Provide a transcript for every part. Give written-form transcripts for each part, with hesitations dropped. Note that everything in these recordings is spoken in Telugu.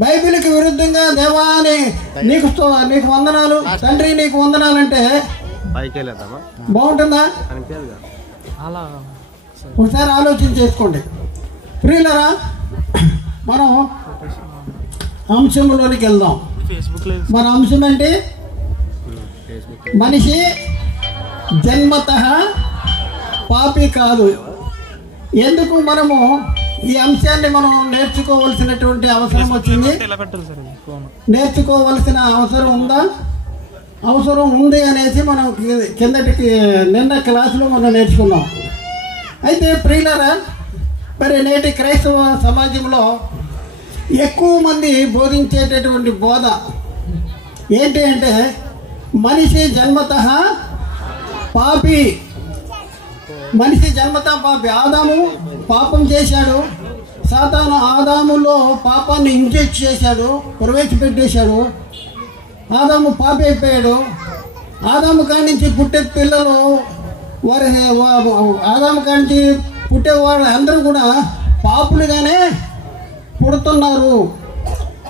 బైబిల్కి విరుద్ధంగా దేవాని నీకు వందనాలు, తండ్రి నీకు వందనాలు అంటే బాగుంటుందా? ఒకసారి ఆలోచన చేసుకోండి ప్రియులరా. మనం అంశంలోనికి వెళ్దాం. మన అంశం ఏంటి? మనిషి జన్మతః పాపి కాదు. ఎందుకు మనము ఈ అంశాన్ని మనం నేర్చుకోవాల్సినటువంటి అవసరం వచ్చింది? నేర్చుకోవాల్సిన అవసరం ఉందా? అవసరం ఉంది అనేసి మనం నిన్న క్లాసులో మనం నేర్చుకున్నాం. అయితే ప్రియులరా, మరి నేటి క్రైస్తవ సమాజంలో ఎక్కువ మంది బోధించేటటువంటి బోధ ఏంటి అంటే మనిషి జన్మతః పాపి. మనిషి జన్మతః పాపి. ఆదాము పాపం చేశాడు. సాతాను ఆదాములో పాపాన్ని ఇంజెక్ట్ చేశాడు, ప్రవేశపెట్టేశాడు. ఆదాము పాపి అయిపోయాడు. ఆదాము కాడి నుంచి పుట్టే పిల్లలు ఆదాము కాడి నుంచి పుట్టేవాళ్ళు అందరూ కూడా పాపులుగానే పుడుతున్నారు.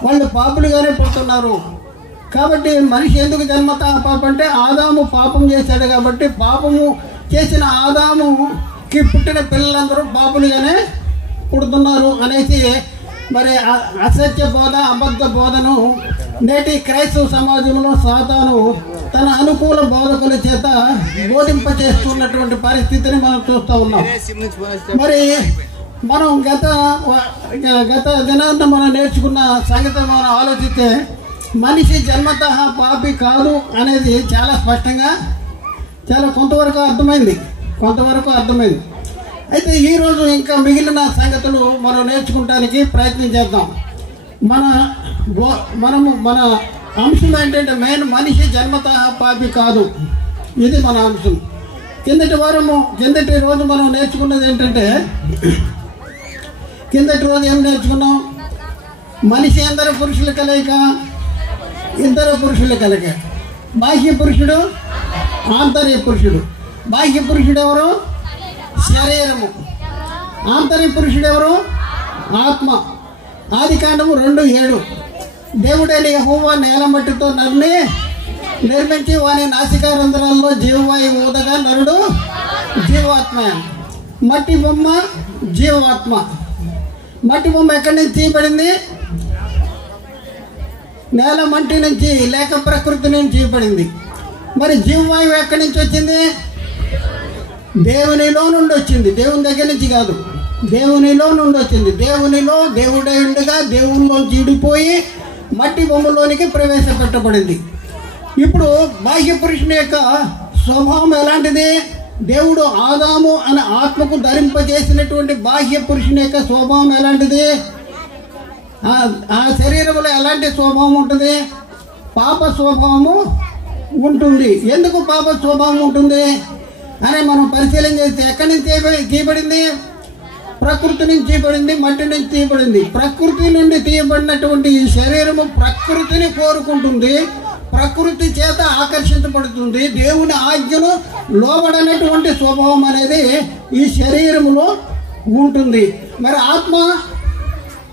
వాళ్ళు పాపులుగానే పుడుతున్నారు. కాబట్టి మనిషి ఎందుకు జన్మతః పాపం అంటే ఆదాము పాపం చేశాడు కాబట్టి పాపము చేసిన ఆదాముకి పుట్టిన పిల్లలందరూ పాపులుగానే పుడుతున్నారు అనేసి మరి అసత్య బోధ, అబద్ధ బోధను నేటి క్రైస్తవ సమాజంలో సాతాను తన అనుకూల బోధకుల చేత బోధింపచేస్తున్నటువంటి పరిస్థితిని మనం చూస్తూ ఉన్నాం. మరి మనం గత దినాన్న మనం నేర్చుకున్న సంగతి మనం ఆలోచిస్తే మనిషి జన్మతః పాపి కాదు అనేది చాలా స్పష్టంగా కొంతవరకు అర్థమైంది. అయితే ఈరోజు ఇంకా మిగిలిన సంగతులు మనం నేర్చుకోవడానికి ప్రయత్నం చేద్దాం. మన అంశం ఏంటంటే మెయిన్ మనిషి జన్మతః పాపి కాదు. ఇది మన అంశం. కిందటి రోజు మనం నేర్చుకున్నది ఏంటంటే ఏం నేర్చుకున్నాం? మనిషి అందరూ పురుషుల కలయిక, ఇద్దరు పురుషుల కలయిక. బాహ్య పురుషుడు, ఆంతర్య పురుషుడు. బాహ్య పురుషుడు ఎవరు? శరీరము. ఆంతర్య పురుషుడు ఎవరు? ఆత్మ. ఆదికాండము 2:7 దేవుడైన యెహోవా నేల మట్టితో నరుని నిర్మించి వాని నాసికారంధ్రాల్లో జీవవాయువు ఊదగా నరుడు జీవాత్మ. మట్టి బొమ్మ జీవాత్మ. మట్టి బొమ్మ ఎక్కడి నుంచి తీయబడింది? నేల మట్టి నుంచి లేక ప్రకృతి నుంచి తీయబడింది. మరి జీవవాయువు ఎక్కడి నుంచి వచ్చింది? దేవునిలో నుండి వచ్చింది. దేవుని దగ్గర నుంచి కాదు, దేవునిలో నుండి వచ్చింది. దేవునిలో దేవుడై ఉండగా దేవునిలోంచి విడిపోయి మట్టి బొమ్మలోనికి ప్రవేశపెట్టబడింది. ఇప్పుడు బాహ్య పురుషుని యొక్క స్వభావం ఎలాంటిది? దేవుడు ఆదాము అనే ఆత్మకు ధరింపజేసినటువంటి బాహ్య పురుషుని యొక్క స్వభావం ఎలాంటిది? ఆ శరీరంలో ఎలాంటి స్వభావం ఉంటుంది? పాప స్వభావము ఉంటుంది. ఎందుకు పాప స్వభావం ఉంటుంది అని మనం పరిశీలన చేస్తే ఎక్కడి నుంచి తీయబడింది? ప్రకృతి నుంచి తీయబడింది, మట్టి నుంచి తీయబడింది. ప్రకృతి నుండి తీయబడినటువంటి ఈ శరీరము ప్రకృతిని కోరుకుంటుంది, ప్రకృతి చేత ఆకర్షించబడుతుంది. దేవుని ఆజ్ఞను లోబడనటువంటి స్వభావం అనేది ఈ శరీరములో ఉంటుంది. మరి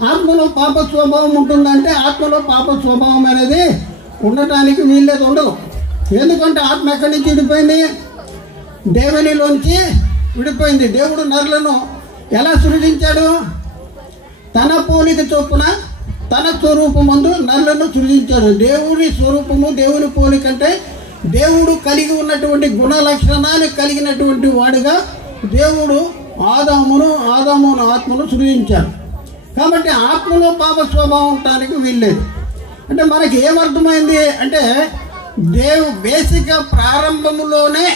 ఆత్మలో పాప స్వభావం ఉంటుందంటే ఆత్మలో పాప స్వభావం అనేది ఉండటానికి వీల్లేదు, ఉండదు. ఎందుకంటే ఆత్మ ఎక్కడి నుంచి విడిపోయింది? దేవునిలోంచి విడిపోయింది. దేవుడు నరులను ఎలా సృజించాడు? తన పోలిక చొప్పున తన స్వరూపమందు నరులను సృజించాడు. దేవుని స్వరూపము, దేవుని పోలిక అంటే దేవుడు కలిగి ఉన్నటువంటి గుణ లక్షణాలు కలిగినటువంటి వాడిగా దేవుడు ఆదామును ఆత్మను సృజించాడు. కాబట్టి ఆత్మలో పాప స్వభావం ఉండటానికి వీల్లేదు. అంటే మనకి ఏమర్థమైంది అంటే బేసిక్గా ప్రారంభములోనే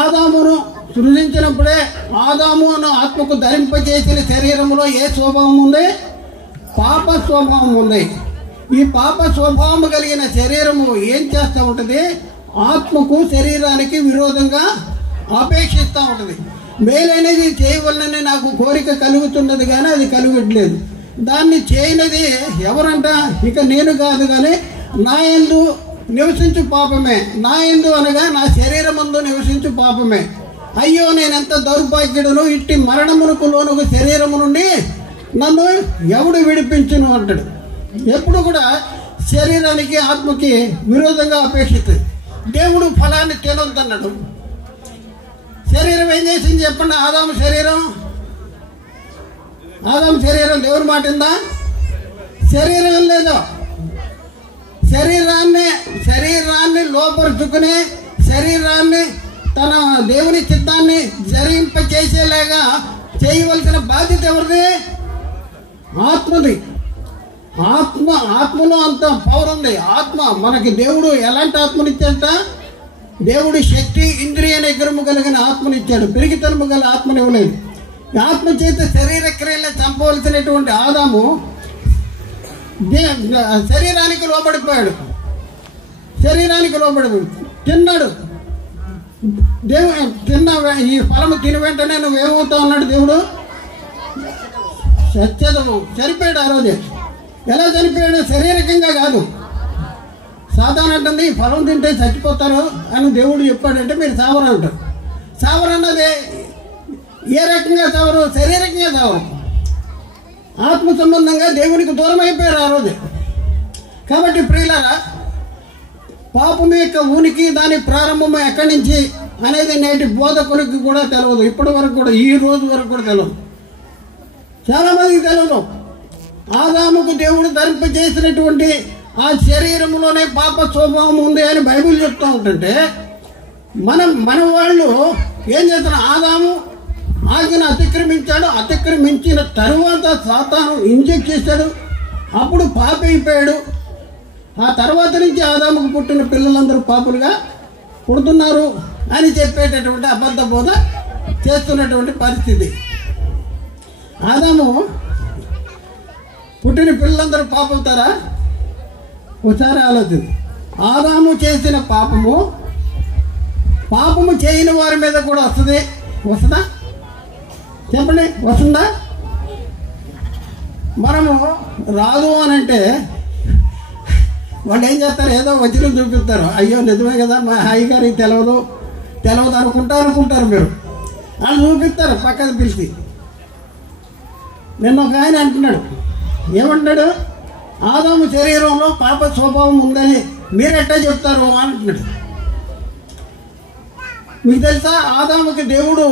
ఆదామును సృజించినప్పుడే ఆదాము అన్న ఆత్మకు ధరింపజేసిన శరీరంలో ఏ స్వభావం ఉంది? పాప స్వభావం ఉంది. ఈ పాప స్వభావం కలిగిన శరీరము ఏం చేస్తూ ఉంటుంది? ఆత్మకు శరీరానికి విరోధంగా అపేక్షిస్తూ ఉంటుంది. మేలైనది చేయవలనని నాకు కోరిక కలుగుతున్నది కానీ అది కలగట్లేదు. దాన్ని చేయనిది ఎవరంట? ఇక నేను కాదు కానీ నా యందు నివసించు పాపమే. నా యందు అనగా నా శరీరమందు నివసించు పాపమే. అయ్యో నేనెంత దౌర్భాగ్యుడును, ఇట్టి మరణమునకు లోనుకు శరీరము నుండి నన్ను ఎవడు విడిపించును అంటాడు. ఎప్పుడు కూడా శరీరానికి ఆత్మకి విరోధంగా అపేక్షిస్తుంది. దేవుడు ఫలాన్ని తినొద్దన్నాడు. శరీరం ఏం చేసింది చెప్పండి? ఆదాము శరీరం దేవుని మాట ఉందా? శరీరం లేదు. శరీరాన్ని లోపరుచుకుని శరీరాన్ని తన దేవుని చిత్తాన్ని జరింప చేసేలాగా చేయవలసిన బాధ్యత ఎవరిది? ఆత్మది. ఆత్మలో అంత పవర్ ఉంది. ఆత్మ మనకి దేవుడు ఎలాంటి ఆత్మనిచ్చాట? దేవుడు శక్తి, ఇంద్రియ నిగ్రహము కలిగిన ఆత్మనిచ్చాడు. పెరిగితనము గల ఆత్మనివ్వలేదు. ఆత్మ చేత శరీర క్రియలు చంపవలసినటువంటి ఆదాము శరీరానికి లోబడిపోయాడు. తిన్నాడు. ఈ ఫలము తిని వెంటనే నువ్వేమవుతావు అన్నాడు దేవుడు. చనిపోయాడు. ఆ రోజే ఎలా చనిపోయాడు? శారీరకంగా కాదు. సాధారణ అంటుంది ఈ ఫలం తింటే చచ్చిపోతారు అని దేవుడు చెప్పాడంటే మీరు సావరు అంటారు. సావరు అన్నది ఏ రకంగా సావరు? శారీరకంగా సావరు. ఆత్మ సంబంధంగా దేవునికి దూరం అయిపోయారు ఆ రోజు. కాబట్టి ప్రియులారా, పాపం యొక్క ఉనికి, దాని ప్రారంభం ఎక్కడి నుంచి అనేది నేటి బోధకులకి కూడా తెలియదు. ఇప్పటి వరకు కూడా, ఈ రోజు వరకు కూడా తెలియదు. చాలామందికి తెలియదు. ఆదాముకు దేవుడు ధరింపజేసినటువంటి ఆ శరీరంలోనే పాప స్వభావం ఉంది అని బైబిల్ చెప్తూ ఉంటుంటే మన వాళ్ళు ఏం చేస్తున్నారు? ఆదాము ఆజ్ఞను అతిక్రమించాడు. అతిక్రమించిన తరువాత సాతాను ఇంజెక్ట్ చేశాడు. అప్పుడు పాప అయిపోయాడు. ఆ తర్వాత నుంచి ఆదాముకు పుట్టిన పిల్లలందరూ పాపులుగా పుడుతున్నారు అని చెప్పేటటువంటి అబద్ధ బోధ చేస్తున్నటువంటి పరిస్థితి. ఆదాము పుట్టిన పిల్లలందరూ పాపవుతారా? ఒకసారి ఆలోచించు. ఆదాము చేసిన పాపము చేయని వారి మీద కూడా వస్తుందా? చెప్పండి, వస్తుందా? మనము రాదు అని అంటే వాళ్ళు ఏం చేస్తారు? ఏదో వచనం చూపిస్తారు. అయ్యో నిజమే కదా, మా హాయి గారికి తెలియదు అనుకుంటారు మీరు. వాళ్ళు చూపిస్తారు పక్కన పిలిచి. నిన్న ఒక ఆయన అంటున్నాడు, ఏమంటాడు? ఆదాము శరీరంలో పాప స్వభావం ఉందని మీరెట్టా చెప్తారు అంటున్నాడు. మీకు తెలుసా, ఆదాముకి దేవుడు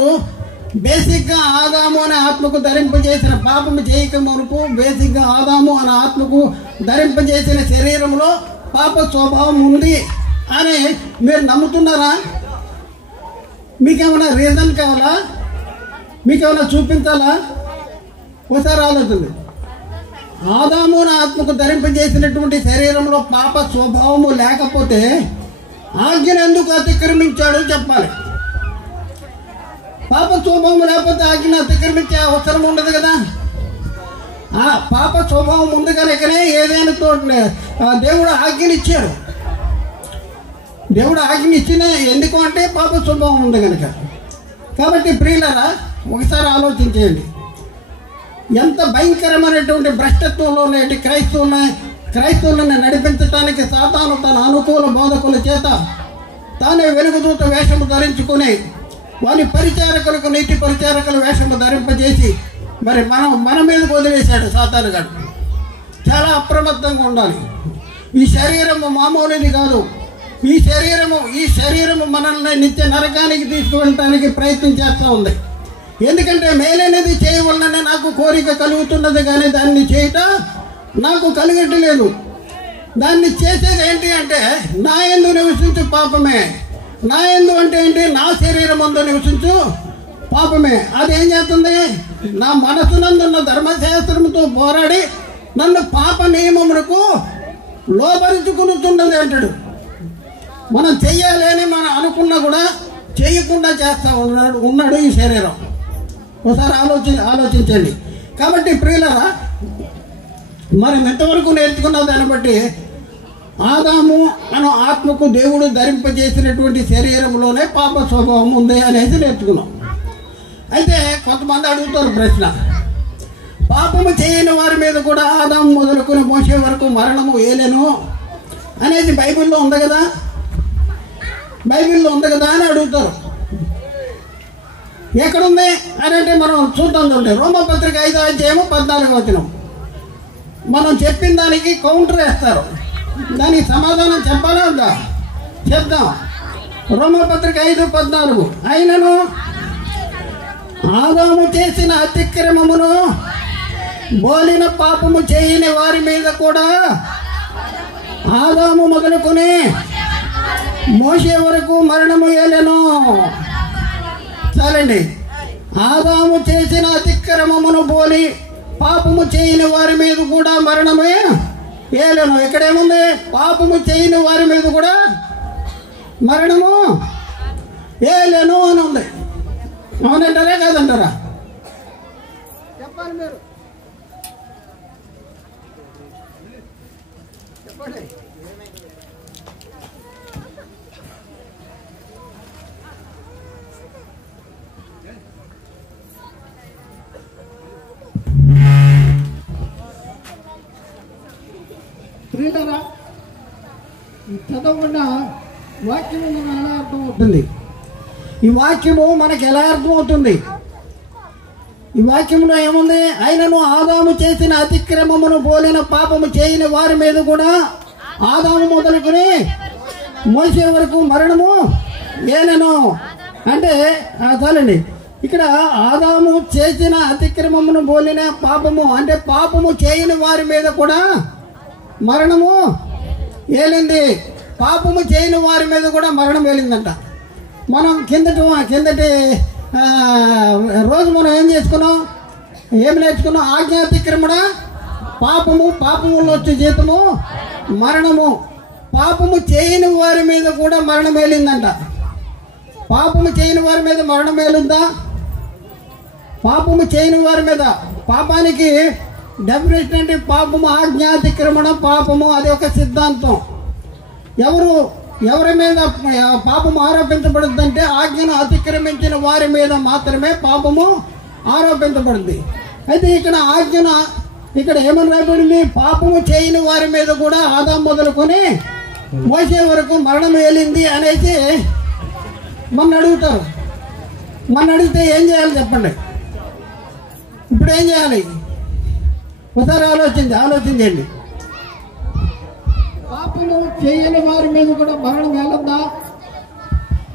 బేసిక్గా ఆదాము అనే ఆత్మకు ధరింపజేసిన, పాపము చేయక మునుపు బేసిక్గా ఆదాము అనే ఆత్మకు ధరింపజేసిన శరీరంలో పాప స్వభావం ఉంది అని మీరు నమ్ముతున్నారా? మీకేమైనా రీజన్ కావాలా? మీకేమైనా చూపించాలా? ఒకసారి ఆలోచించండి. ఆదాము అనే ఆత్మకు ధరింపజేసినటువంటి శరీరంలో పాప స్వభావము లేకపోతే ఆజ్ఞను ఎందుకు అతిక్రమించాడో చెప్పాలి. పాప స్వభావం లేకపోతే ఆజ్ఞను అతిక్రమించే అవసరం ఉండదు కదా. ఆ పాప స్వభావం ఉంది కనుకనే ఏదైనా దేవుడు ఆజ్ఞనిచ్చాడు. దేవుడు ఆజ్ఞనిచ్చిన ఎందుకు అంటే పాప స్వభావం ఉంది కనుక. కాబట్టి ప్రియులారా, ఒకసారి ఆలోచించేయండి. ఎంత భయంకరమైనటువంటి భ్రష్టత్వంలో నేటి క్రైస్తవులను నడిపించడానికి సాతాను తన అనుకూల బోధకుల చేత తానే వెలుగుదూత వేషము ధరించుకుని వారి పరిచారకులకు నీతి పరిచారకుల వేషము ధరింపజేసి మరి మన మీదకు వదిలేశాడు సాతాను గారు. చాలా అప్రమత్తంగా ఉండాలి. ఈ శరీరము మామూలుది కాదు. ఈ శరీరము మనల్ని నిత్య నరకానికి తీసుకువెళ్ళటానికి ప్రయత్నం చేస్తూ ఉంది. ఎందుకంటే మేలైనది చేయవలననే నాకు కోరిక కలుగుతున్నది, కానీ దాన్ని చేయటం నాకు కలగట్లేదు. దాన్ని చేసేది ఏంటి అంటే నా యందు నివసించు పాపమే. నా యందు అంటే ఏంటి? నా శరీరం ముందు నివసించు పాపమే. అదేం చేస్తుంది? నా మనసునందున్న ధర్మశాస్త్రంతో పోరాడి నన్ను పాప నియమములకు లోపరుచుకునుతున్నది అంటాడు. మనం చెయ్యాలి అని మనం అనుకున్నా కూడా చేయకుండా చేస్తా ఉన్నాడు ఈ శరీరం. ఒకసారి ఆలోచించండి. కాబట్టి ప్రియులారా, మనం ఎంతవరకు నేర్చుకున్న దాన్ని బట్టి ఆదాము అను ఆత్మకు దేవుడు ధరింపజేసినటువంటి శరీరంలోనే పాప స్వభావం ఉంది అనేది నేర్చుకున్నాం. అయితే కొంతమంది అడుగుతారు ప్రశ్న, పాపము చేయని వారి మీద కూడా ఆదాము మొదలుకొని మోసే వరకు మరణము ఏలేను అనేది బైబిల్లో ఉంది కదా అని అడుగుతారు. ఎక్కడుంది అని అంటే మనం చూద్దాం. రోమపత్రిక 5వ అధ్యాయము 14వ వచనం. మనం చెప్పిన దానికి కౌంటర్ వేస్తారు. దానికి సమాధానం చెప్పాలా ఉందా? చెప్దాం. రోమపత్రిక 5:14 అయినను ఆదాము చేసిన అతిక్రమమును బోలిన పాపము చేయని వారి మీద కూడా ఆదాము మొదలుకొని మోసే వరకు మరణము ఏలెను. చాలండి. ఆదాము చేసిన అతిక్రమమును బోలి పాపము చేయని వారి మీద కూడా మరణమే ఏలెను. ఇక్కడేముంది? పాపము చేయని వారి మీద కూడా మరణము ఏలెను అని ఉంది. అవునంటారా కాదంటారా? చెప్పాలి మీరు. చెప్పండి. ప్రియులారా, చదవకుండా వాక్యము మనకు ఎలా అర్థమవుతుంది? ఈ వాక్యము మనకు ఎలా అర్థమవుతుంది? ఈ వాక్యంలో ఏముంది? అయినను ఆదాము చేసిన అతిక్రమమును పోలిన పాపము చేయని వారి మీద కూడా ఆదాము మొదలుకొని మోసే వరకు మరణము ఏలెను. అంటే చాలండి. ఇక్కడ ఆదాము చేసిన అతిక్రమమును పోలిన పాపము అంటే పాపము చేయని వారి మీద కూడా మరణము ఏలింది. పాపము చేయని వారి మీద కూడా మరణం ఏలిందంట. మనం కిందటి రోజు మనం ఏం చేసుకున్నాం? ఏమి నేర్చుకున్నాం? ఆజ్ఞాతిక్రమణ పాపము, పాపములో వచ్చే జీతము మరణము. పాపము చేయని వారి మీద కూడా మరణం ఏలిందంట. పాపము చేయని వారి మీద మరణం ఏలుందా? పాపము చేయని వారి మీద. పాపానికి డెఫినేషన్ అంటే పాపము, ఆజ్ఞాతిక్రమణ పాపము, అది ఒక సిద్ధాంతం. ఎవరి మీద పాపము ఆరోపించబడుద్దంటే ఆజ్ఞను అతిక్రమించిన వారి మీద మాత్రమే పాపము ఆరోపించబడుద్ది. అయితే ఇక్కడ ఏమని రాయబడింది? పాపము చేయని వారి మీద కూడా ఆదాము మొదలుకొని మోసే వరకు మరణం ఏలింది అనేసి మన అడుగుతారు. మన అడిగితే ఏం చేయాలి చెప్పండి? ఇప్పుడు ఏం చేయాలి? ఒకసారి ఆలోచించండి. పాపము చేయని వారి మీద కూడా మరణం వేలద్దా?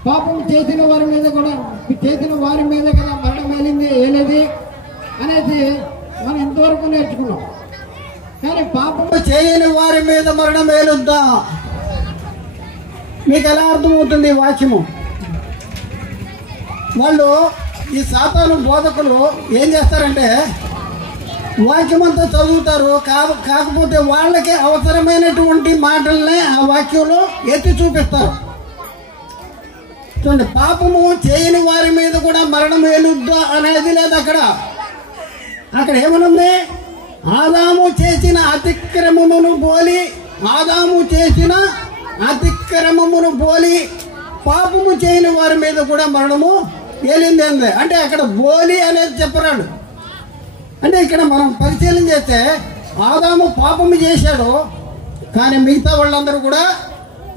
పాపం చేసిన వారి మీద కదా మరణం ఏలేది అనేది మనం ఇంతవరకు నేర్చుకున్నాం. కానీ పాపము చేయని వారి మీద మరణం వేలుద్దా? మీకు ఎలా అర్థమవుతుంది ఈ వాక్యము? వాళ్ళు ఈ సాతాను బోధకులు ఏం చేస్తారంటే వాక్యమంతా చదువుతారు, కాకపోతే వాళ్ళకి అవసరమైనటువంటి మాటలనే ఆ వాక్యంలో ఎత్తి చూపిస్తారు. చూడండి, పాపము చేయని వారి మీద కూడా మరణం ఏలుద్దా అనేది లేదు అక్కడ. ఏమనుంది? ఆదాము చేసిన అతిక్రమమును బోలి పాపము చేయని వారి మీద కూడా మరణము ఏలింది అంది. అంటే అక్కడ బోలి అనేది చెప్పరాడు. అంటే ఇక్కడ మనం పరిశీలన చేస్తే ఆదాము పాపము చేశాడు, కానీ మిగతా వాళ్ళందరూ కూడా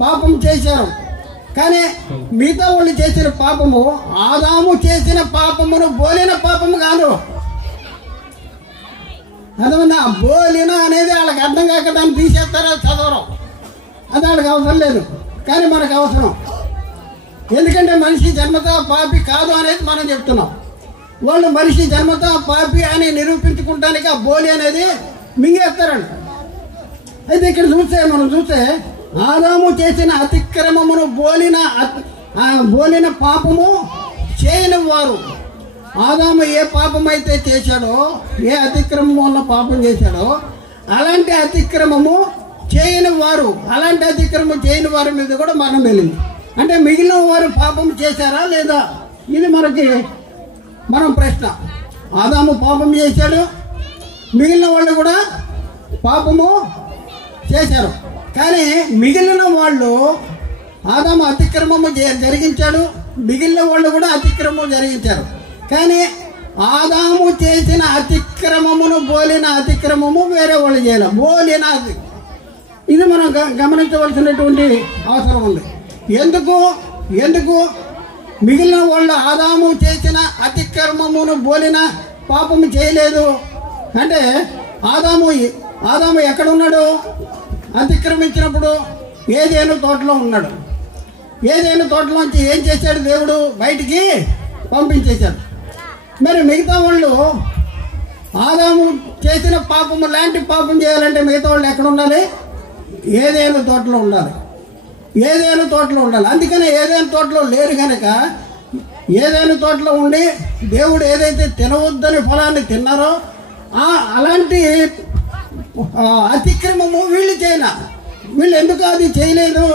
పాపం చేశారు. కానీ మిగతా వాళ్ళు చేసిన పాపము ఆదాము చేసిన పాపమును బోలిన పాపము కాదు. అదేమన్నా బోలిన అనేది వాళ్ళకి అర్థం కాక దాన్ని తీసేస్తారా చదవరం, అది వాళ్ళకి అవసరం లేదు. కానీ మనకు అవసరం. ఎందుకంటే మనిషి జన్మతా పాపి కాదు అనేది మనం చెప్తున్నాం. వాళ్ళు మనిషి జన్మతా పాపి అని నిరూపించుకుంటానికి ఆ బోలి అనేది మింగేస్తారండి. అయితే ఇక్కడ మనం చూస్తే ఆదాము చేసిన అతిక్రమమును బోలిన పాపము చేయని వారు. ఆదాము ఏ పాపం అయితే చేశాడో, ఏ అతిక్రమం వల్ల పాపం చేశాడో అలాంటి అతిక్రమము చేయని వారి మీద కూడా మరణం వెళ్ళింది. అంటే మిగిలిన వారు పాపం చేశారా లేదా? ఇది మనం ప్రశ్న. ఆదాము పాపం చేశాడు, మిగిలిన వాళ్ళు కూడా పాపము చేశారు. కానీ మిగిలిన వాళ్ళు ఆదాము అతిక్రమము జరిగించాడు, మిగిలిన వాళ్ళు కూడా అతిక్రమం జరిగించారు. కానీ ఆదాము చేసిన అతిక్రమమును బోలిన అతిక్రమము వేరే వాళ్ళు చేయాలి. ఇది మనం గమనించవలసినటువంటి అవసరం ఉంది. ఎందుకు మిగిలిన వాళ్ళు ఆదాము చేసిన అతిక్రమమును బోలిన పాపము చేయలేదు అంటే ఆదాము ఆదాము ఎక్కడున్నాడు? అతిక్రమించినప్పుడు ఏదేను తోటలో ఉన్నాడు. ఏదేను తోటలోంచి ఏం చేశాడు? దేవుడు బయటికి పంపించేశాడు. మరి మిగతా వాళ్ళు ఆదాము చేసిన పాపము లాంటి పాపం చేయాలంటే మిగతా వాళ్ళు ఎక్కడ ఉండాలి? ఏదేను తోటలో ఉండాలి. ఏదేను తోటలో ఉండాలి. అందుకనే ఏదేను తోటలో లేరు కనుక ఏదేను తోటలో ఉండి దేవుడు ఏదైతే తినవద్దని ఫలాన్ని తిన్నారో అలాంటి అతిక్రమము వీళ్ళు చేయలే. వీళ్ళు ఎందుకు అది చేయలేదు,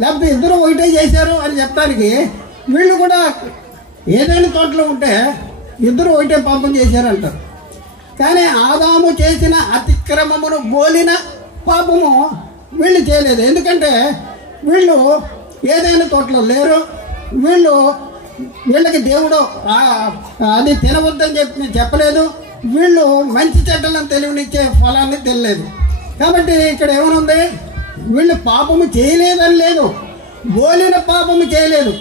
లేకపోతే ఇద్దరు ఒకటే చేశారు అని చెప్పడానికి వీళ్ళు కూడా ఏదైనా తోటలో ఉంటే ఇద్దరు ఒకటే పాపం చేశారంటారు. కానీ ఆదాము చేసిన అతిక్రమమును బోలిన పాపము వీళ్ళు చేయలేదు. ఎందుకంటే వీళ్ళు ఏదైనా తోటలో లేరు. వీళ్ళకి దేవుడు అది తినవద్దని చెప్పలేదు. వీళ్ళు మంచి చెడ్డలను తెలివినిచ్చే ఫలాన్ని తెలియలేదు. కాబట్టి ఇక్కడ ఏమనుంది? వీళ్ళు పాపము చేయలేదని లేదు, బోలిన పాపము చేయలేదు.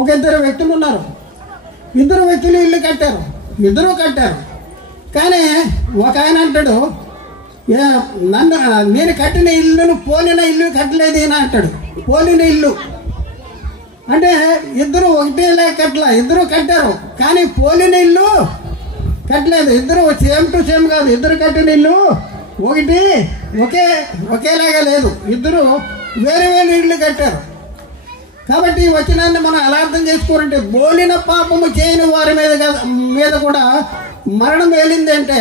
ఒక ఇద్దరు వ్యక్తులు ఉన్నారు. ఇద్దరు వ్యక్తులు ఇల్లు కట్టారు. ఇద్దరు కట్టారు. కానీ ఒక ఆయన అంటాడు, నేను కట్టిన ఇల్లును పోలిన ఇల్లు కట్టలేదు ఈయన అంటాడు. పోలిన ఇల్లు అంటే ఇద్దరు ఒకటే కట్టలే, ఇద్దరు కట్టారు కానీ పోలిన ఇల్లు కట్టలేదు. ఇద్దరు సేమ్ టు సేమ్ కాదు. ఇద్దరు కట్టిన ఇల్లు ఒకటి ఒకేలాగా లేదు. ఇద్దరు వేరే వేరే ఇళ్ళు కట్టారు. కాబట్టి ఈ వచనాన్ని మనం ఎలా అర్థం చేసుకోవాలంటే బోలిన పాపము చేయని వారి మీద కూడా మరణం వేలింది. అంటే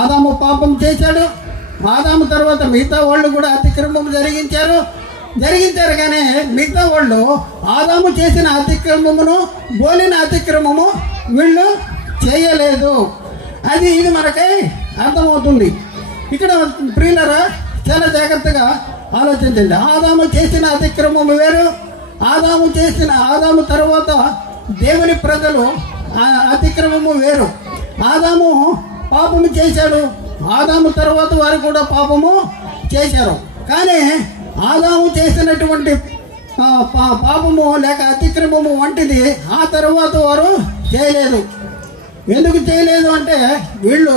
ఆదాము పాపం చేశాడు. ఆదాము తర్వాత మిగతా వాళ్ళు కూడా అతిక్రమం జరిగించారు. కానీ మిగతా వాళ్ళు ఆదాము చేసిన అతిక్రమమును బోలిన అతిక్రమము వీళ్ళు చేయలేదు. ఇది మనకై అర్థమవుతుంది. ఇక్కడ ప్రియులరా చాలా జాగ్రత్తగా ఆలోచించండి. ఆదాము చేసిన అతిక్రమము వేరు. ఆదాము తర్వాత దేవుని ప్రజలు అతిక్రమము వేరు. ఆదాము పాపము చేశాడు. ఆదాము తర్వాత వారు కూడా పాపము చేశారు. కానీ ఆదాము చేసినటువంటి పాపము లేక అతిక్రమము వంటిది ఆ తర్వాత వారు చేయలేదు. ఎందుకు చేయలేదు అంటే వీళ్ళు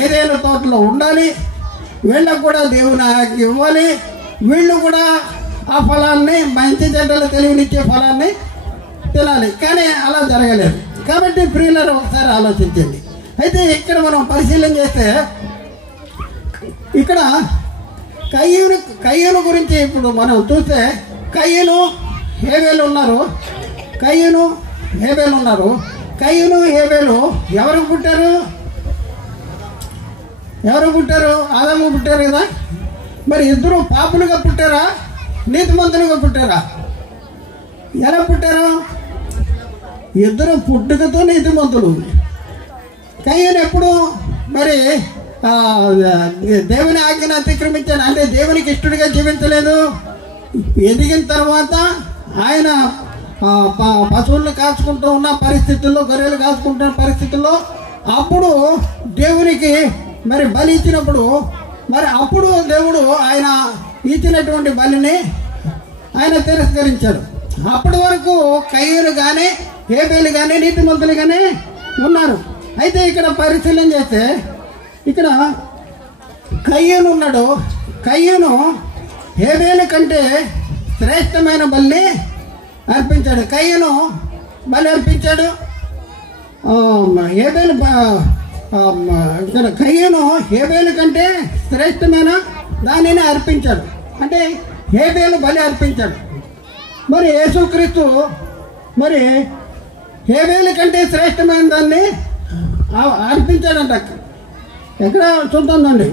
ఏదైనా తోటలో ఉండాలి, వీళ్ళకు కూడా దేవుని ఆజ్ఞ ఇవ్వాలి, వీళ్ళు కూడా ఆ ఫలాన్ని మంచి చెడ్డలు తెలివినిచ్చే ఫలాన్ని తినాలి. కానీ అలా జరగలేదు. కాబట్టి ప్రియులను ఒకసారి ఆలోచించండి. అయితే ఇక్కడ మనం పరిశీలన చేస్తే ఇక్కడ కయ్యూను గురించి ఇప్పుడు మనం చూస్తే కయ్యూను హేబేలు ఉన్నారు. కయ్యూను హేబేలు ఎవరు పుట్టారు? ఆదాము పుట్టారు కదా. మరి ఇద్దరు పాపులుగా పుట్టారా, నీతిమంతులుగా పుట్టారా? ఎలా పుట్టారు? ఇద్దరు పుట్టుకతో నీతిమంతులు. కయ్యూను ఎప్పుడు మరి దేవుని ఆజ్ఞను అతిక్రమించాడు. అంటే దేవునికి ఇష్టడిగా జీవించలేదు. ఎదిగిన తర్వాత ఆయన పశువులను కాచుకుంటూ ఉన్న పరిస్థితుల్లో, గొర్రెలు కాచుకుంటున్న పరిస్థితుల్లో అప్పుడు దేవునికి మరి బలి ఇచ్చినప్పుడు మరి అప్పుడు దేవుడు ఆయన ఇచ్చినటువంటి బలిని ఆయన తిరస్కరించాడు. అప్పటి వరకు కయ్యూను కానీ హేబేలు కానీ నీతిమంతులు కానీ ఉన్నారు. అయితే ఇక్కడ పరిశీలన చేస్తే ఇక్కడ కయ్యూను ఉన్నాడు. కయ్యూను హేబేలు కంటే శ్రేష్టమైన బలిని అర్పించాడు. కయ్యూను బలి అర్పించాడు. కయ్యూను హేబేలు కంటే శ్రేష్టమైన దానిని అర్పించాడు. అంటే హేబేలు బలి అర్పించాడు. మరి యేసుక్రీస్తు మరి హేబేలు కంటే శ్రేష్టమైన దాన్ని అర్పించాడంట. ఎక్కడ చూద్దామండి.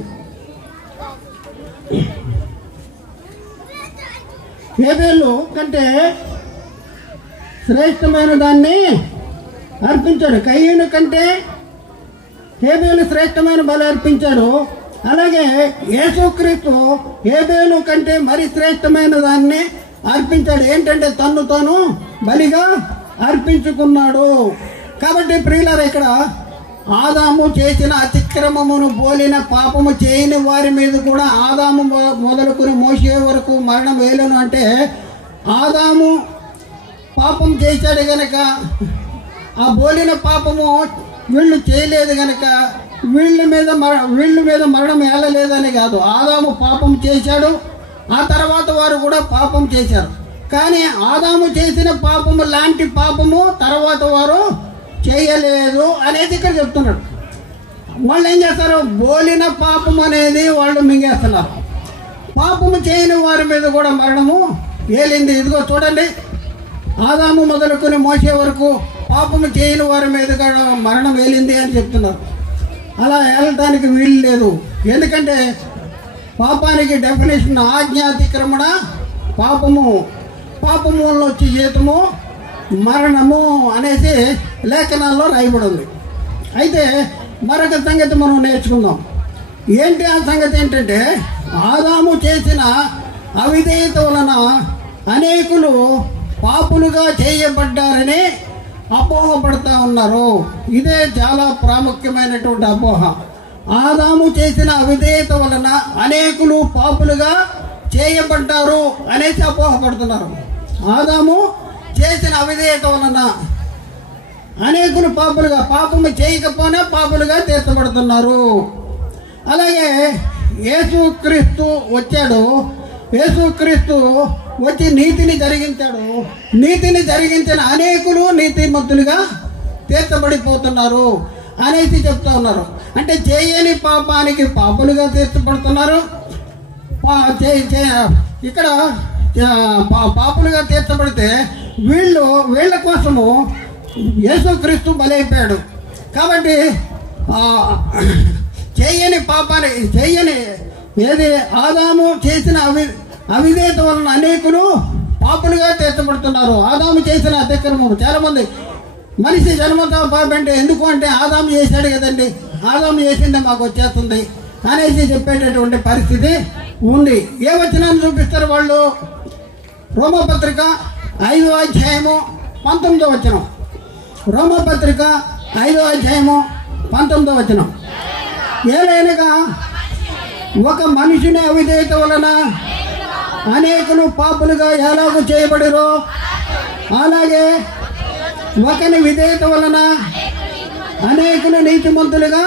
హేబేలు కంటే శ్రేష్టమైన దాన్ని అర్పించాడు. కయ్యూను కంటే హేబేలు శ్రేష్టమైన బలి అర్పించాడు. అలాగే యేసుక్రీస్తు హేబేలు కంటే మరి శ్రేష్టమైన దాన్ని అర్పించాడు. ఏంటంటే తన్ను తాను బలిగా అర్పించుకున్నాడు. కాబట్టి ప్రియులారా ఇక్కడ ఆదాము చేసిన అతిక్రమమును బోలిన పాపము చేయని వారి మీద కూడా ఆదాము మొదలుకొని మోసే వరకు మరణం వేయలేను. అంటే ఆదాము పాపం చేశాడు గనక ఆ బోలిన పాపము వీళ్ళు చేయలేదు గనక వీళ్ళ మీద మరణం ఏలలేదని కాదు. ఆదాము పాపం చేశాడు, ఆ తర్వాత వారు కూడా పాపం చేశారు. కానీ ఆదాము చేసిన పాపము లాంటి పాపము తర్వాత వారు చేయలేదు అనేది ఇక్కడ చెప్తున్నాడు. వాళ్ళు ఏం చేస్తారు? బోలిన పాపం అనేది వాళ్ళు మింగేస్తున్నారు. పాపము చేయని వారి మీద కూడా మరణము ఏలింది. ఇదిగో చూడండి, ఆదాము మొదలుకొని మోసే వరకు పాపము చేయని వారి మీద కూడా మరణం ఏలింది అని చెప్తున్నారు. అలా ఏలటానికి వీలు లేదు. ఎందుకంటే పాపానికి డెఫినేషన్ ఆజ్ఞాతిక్రమణ పాపము, పాపము వల్ల వచ్చే జీతము మరణము అనేసి లేఖనాల్లో రాయబడి ఉంది. అయితే మరొక సంగతి మనం నేర్చుకుందాం. ఏంటి ఆ సంగతి? ఏంటంటే ఆదాము చేసిన అవిధేయత వలన అనేకులు పాపులుగా చేయబడ్డారని అపోహపడుతూ ఉన్నారు. ఇదే చాలా ప్రాముఖ్యమైనటువంటి అపోహ. ఆదాము చేసిన అవిధేయత వలన అనేకులు పాపులుగా చేయబడ్డారు అనేసి అపోహపడుతున్నారు. ఆదాము చేసిన అవిధేయత వలన అనేకులు పాపము చేయకపోయినా పాపులుగా తీర్చబడుతున్నారు. అలాగే యేసుక్రీస్తు వచ్చాడు, యేసుక్రీస్తు వచ్చి నీతిని జరిగించాడు. నీతిని జరిగించిన అనేకులు నీతిమంతులుగా తీర్చబడిపోతున్నారు అనేసి చెప్తా ఉన్నారు. అంటే చేయని పాపానికి పాపులుగా తీర్చబడుతున్నారు. ఇక్కడ పాపులుగా తీర్చబడితే వీళ్ళ కోసము యేసుక్రీస్తు బలైపోయాడు. కాబట్టి చేయని ఏది ఆదాము చేసిన అవిధేయత వలన అనేకులు పాపులుగా తీర్చబడుతున్నారు. ఆదాము చేసిన అతిక్రమం. చాలా మంది మనిషి జన్మతో పాపం అంటే ఎందుకు అంటే ఆదాము చేశాడు కదండి, ఆదాము చేసిందే మాకు వచ్చేస్తుంది అనేసి చెప్పేటటువంటి పరిస్థితి ఉంది. ఏ వచనాన్ని చూపిస్తారు వాళ్ళు? రోమపత్రిక 5వ అధ్యాయము 19వ వచనం. రోమపత్రిక 5వ అధ్యాయము 19వ వచనం. ఏలైనగా ఒక మనిషిని అవిధేయత వలన అనేకులు పాపులుగా ఎలాగూ చేయబడిరో, అలాగే ఒకని విధేయత వలన అనేకులు నీతిమంతులుగా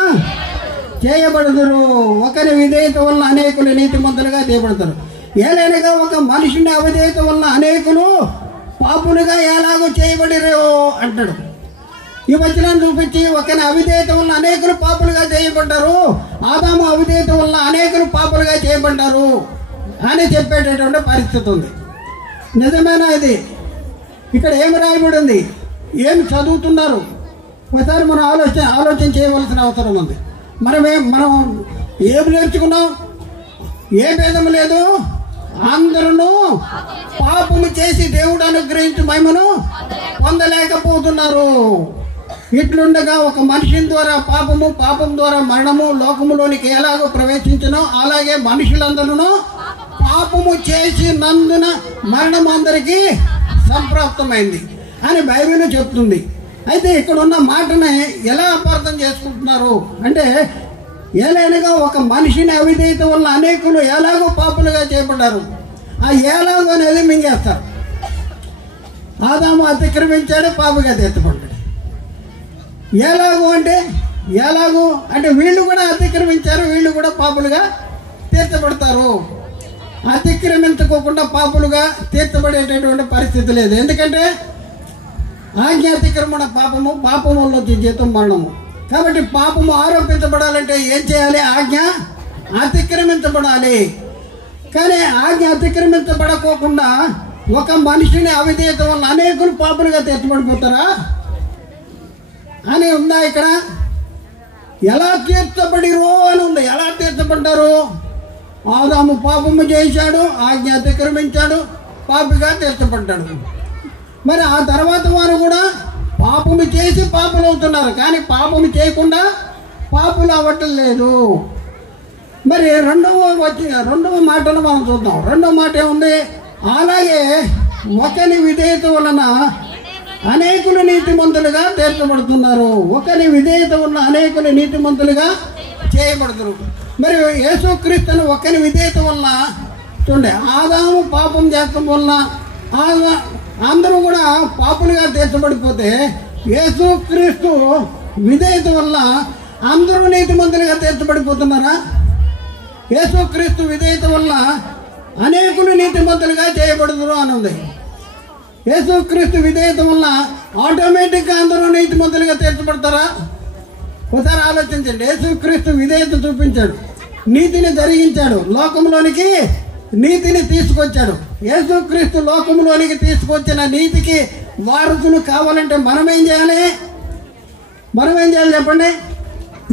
చేయబడుదురు. ఒకరి విధేయత వలన అనేకులు నీతిమంతులుగా చేయబడతారు. ఏలైనగా ఒక మనిషిని అవిధేయత వలన అనేకులు పాపులుగా ఎలాగో చేయబడిరో అంటాడు. ఈ వచనాన్ని చూపించి ఒకరి అవిధేయత వలన అనేకులు పాపులుగా చేయబడ్డారు, ఆదాము అవిధేయత వలన అనేకులు పాపులుగా చేయబడ్డారు అని చెప్పేటటువంటి పరిస్థితి ఉంది. నిజమేనా ఇది? ఇక్కడ ఏమి రాయబడి ఉంది? ఏమి చదువుతున్నారు? ఒకసారి మనం ఆలోచన చేయవలసిన అవసరం ఉంది. మనం ఏమి నేర్చుకున్నాం? ఏ భేదం లేదు, అందరూ పాపము చేసి దేవుడు అనుగ్రహించి మహిమను పొందలేకపోతున్నారు. ఇట్లుండగా ఒక మనిషి ద్వారా పాపం ద్వారా మరణము లోకములోనికి ఎలాగో ప్రవేశించనో, అలాగే మనుషులందరూ పాపము చేసినందున మరణం అందరికీ సంప్రాప్తమైంది అని బైబిల్ చెప్తుంది. అయితే ఇక్కడ ఉన్న మాటని ఎలా అపార్థం చేసుకుంటున్నారు అంటే, ఏలైనగా ఒక మనిషిని అవిధేయత వల్ల అనేకులు ఎలాగో పాపులుగా చేయబడ్డారు. ఆ ఎలాగో అనేది మింగేస్తారు. ఆదాము అతిక్రమించాడు, పాపుగా తీర్చబడ్డాడు. ఎలాగో అంటే వీళ్ళు కూడా అతిక్రమించారు, వీళ్ళు కూడా పాపులుగా తీర్చబడతారు. అతిక్రమించుకోకుండా పాపులుగా తీర్చబడేటటువంటి పరిస్థితి లేదు. ఎందుకంటే ఆజ్ఞాతిక్రమణ పాపము వల్ల వచ్చే జీతం మరణము. కాబట్టి పాపము ఆరోపించబడాలంటే ఏం చేయాలి? ఆజ్ఞ అతిక్రమించబడాలి. కానీ ఆజ్ఞ అతిక్రమించబడకోకుండా ఒక మనిషిని అవిధేయత వల్ల అనేకులు పాపులుగా తీర్చబడిపోతారా అని ఉందా? ఇక్కడ ఎలా తీర్చబడిరో అని ఉంది. ఎలా తీర్చబడ్డారు? ఆదాము పాపము చేశాడు, ఆజ్ఞ అతిక్రమించాడు, పాపిగా తీర్చబడ్డాడు. మరి ఆ తర్వాత వారు కూడా పాపము చేసి పాపులు అవుతున్నారు, కానీ పాపము చేయకుండా పాపులు అవ్వటం లేదు. మరి రెండవ మాటను మనం చూద్దాం. రెండవ మాట ఏముంది? అలాగే ఒకరి విధేయత వలన అనేకులు నీతిమంతులుగా తీర్చబడుతున్నారు. ఒకరి విధేయత వలన అనేకులు నీతిమంతులుగా చేయబడుతున్నారు. మరి యేసుక్రీస్తును ఒకరి విధేయత వలన చూడండి, ఆదాము పాపం చేయడం వలన అందరూ కూడా పాపులుగా తీర్చబడిపోతే, యేసుక్రీస్తు విధేయత వల్ల అందరూ నీతిమంతులుగా తీర్చబడిపోతున్నారా? యేసుక్రీస్తు విధేయత వల్ల అనేకులు నీతిమంతులుగా చేయబడుతున్నారు అని ఉంది. యేసుక్రీస్తు విధేయత వల్ల ఆటోమేటిక్గా అందరూ నీతిమంతులుగా తీర్చబడతారా? ఒకసారి ఆలోచించండి. యేసుక్రీస్తు విధేయత చూపించాడు, నీతిని జరిగించాడు, లోకంలోనికి నీతిని తీసుకొచ్చాడు. యేసుక్రీస్తు లోకంలోనికి తీసుకొచ్చిన నీతికి వారసులు కావాలంటే మనం ఏం చేయాలి చెప్పండి?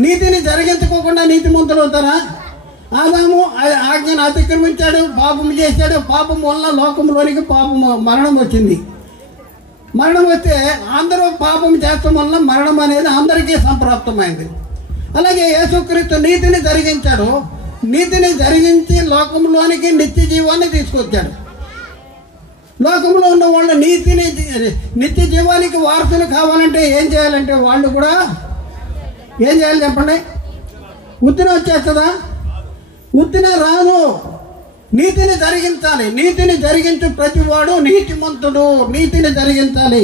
నీతిని జరిగించుకోకుండా నీతిమంతులు అవుతారా? ఆదాము ఆజ్ఞను అతిక్రమించాడు, పాపం చేశాడు. పాపం వల్ల లోకంలోనికి మరణం వచ్చింది. మరణం వస్తే అందరూ పాపం చేస్తాం వల్ల మరణం అనేది అందరికీ సంప్రాప్తమైంది. అలాగే యేసుక్రీస్తు నీతిని జరిగించాడు. నీతిని జరిగించి లోకంలోనికి నిత్య జీవాన్ని తీసుకొచ్చాడు. లోకంలో ఉన్న వాళ్ళు నిత్య జీవానికి వారసులు కావాలంటే ఏం చేయాలంటే వాళ్ళు కూడా ఏం చేయాలి చెప్పండి? ఉత్తిన వచ్చేస్తుందా? ఉత్తిన రాదు. నీతిని జరిగించాలి. నీతిని జరిగించు ప్రతివాడు నీతిమంతుడు. నీతిని జరిగించాలి.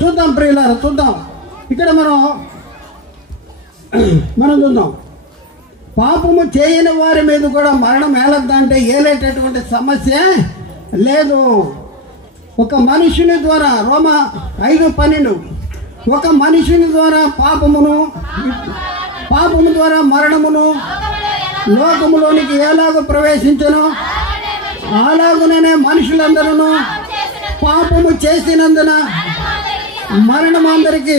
చూద్దాం ప్రియులారా, చూద్దాం. ఇక్కడ మనం చూద్దాం. పాపము చేయని వారి మీద కూడా మరణం ఏలద్దంటే ఏలేటటువంటి సమస్య లేదు. ఒక మనుషుని ద్వారా, రోమా 5:12, ఒక మనుషుని ద్వారా పాపము ద్వారా మరణమును లోకములోనికి ఎలాగో ప్రవేశించను, అలాగుననే మనుషులందరూ పాపము చేసినందున మరణం అందరికీ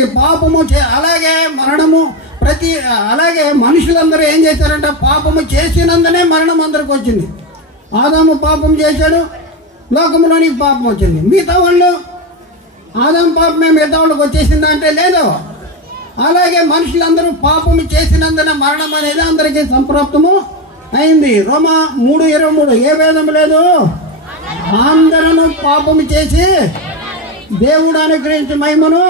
అలాగే మనుషులందరూ ఏం చేశారంటే పాపము చేసినందునే మరణం అందరికి వచ్చింది. ఆదాము పాపం చేశాడు, లోకంలోనికి పాపం వచ్చింది. మిగతా వాళ్ళు ఆదాము పాపమే మిగతా వాళ్ళకి వచ్చేసిందంటే లేదు. అలాగే మనుషులందరూ పాపము చేసినందున మరణం అనేది అందరికీ సంప్రాప్తము అయింది. రోమా 3:23, ఏ భేదం లేదు, అందరూ పాపము చేసి దేవుడు అనుగ్రహించిన మహిమను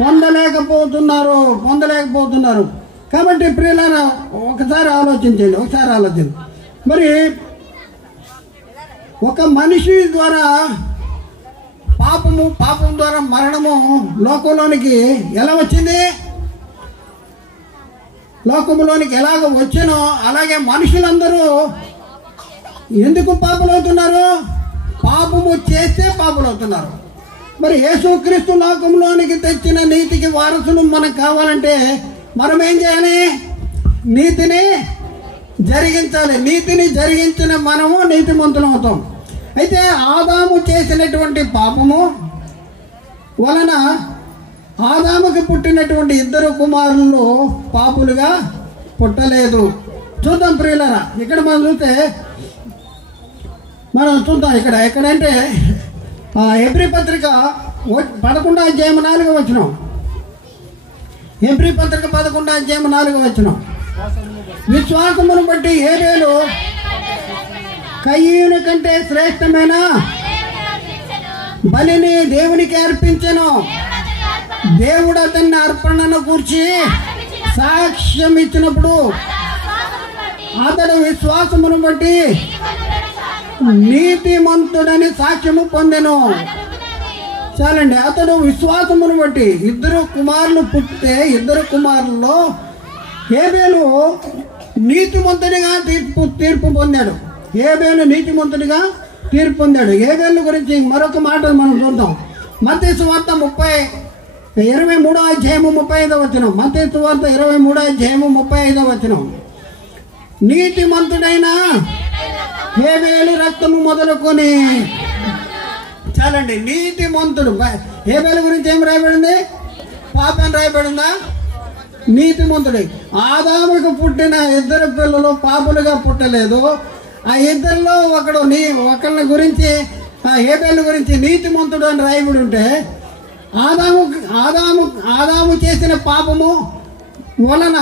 పొందలేకపోతున్నారు. కాబట్టి ప్రియులారా ఒకసారి ఆలోచించండి. మరి ఒక మనిషి ద్వారా పాపం ద్వారా మరణము లోకంలోనికి ఎలా వచ్చింది? లోకంలోనికి ఎలాగ వచ్చానో అలాగే మనుషులందరూ ఎందుకు పాపులవుతున్నారు? పాపము చేస్తే పాపులవుతున్నారు. మరి యేసుక్రీస్తు లోకంలోనికి తెచ్చిన నీతికి వారసులు మనకు కావాలంటే మనం ఏం చేయాలి? నీతిని జరిగించాలి. నీతిని జరిగించిన మనము నీతిమంతులం అవుతాం. అయితే ఆదాము చేసినటువంటి పాపము వలన ఆదాముకి పుట్టినటువంటి 2 కుమారులు పాపులుగా పుట్టలేదు. చూద్దాం ప్రియులారా, ఇక్కడ మనం చూద్దాం. ఎక్కడంటే హెబ్రీ పత్రిక 11:4 హెబ్రీ పత్రిక 11:4 విశ్వాసమును బట్టి హేబేలు కయీను కంటే శ్రేష్టమైన బలిని దేవునికి అర్పించెను. దేవుడు అతన్ని అర్పణను కూర్చి సాక్ష్యం ఇచ్చినప్పుడు అతడు విశ్వాసమును బట్టి నీతిమంతుడని సాక్ష్యము పొందెను. చాలండి. అతడు విశ్వాసమును బట్టి 2 కుమారులు పుట్టితే 2 కుమారుల్లో హేబేలు నీతిమంతుడిగా తీర్పు పొందాడు. హేబేలు నీతిమంతుడిగా తీర్పు పొందాడు. హేబేలు గురించి మరొక మాట మనం చూద్దాం. మత్తయి సువార్త 23:35. మత్తయి సువార్త 23:35. నీతిమంతుడైన హేబేలు రక్తము మొదలుకొని, చాలండి, నీతిమంతుడు. హేబేలు గురించి ఏం రాయబడింది? పాపం రాయబడిందా? నీతిమంతుడు. ఆదాముకు పుట్టిన 2 పిల్లలు పాపులుగా పుట్టలేదు. ఆ 2లో ఒకళ్ళ గురించి, హేబేలు గురించి నీతిమంతుడు అని రాయబడి ఉంటే ఆదాము చేసిన పాపము వలన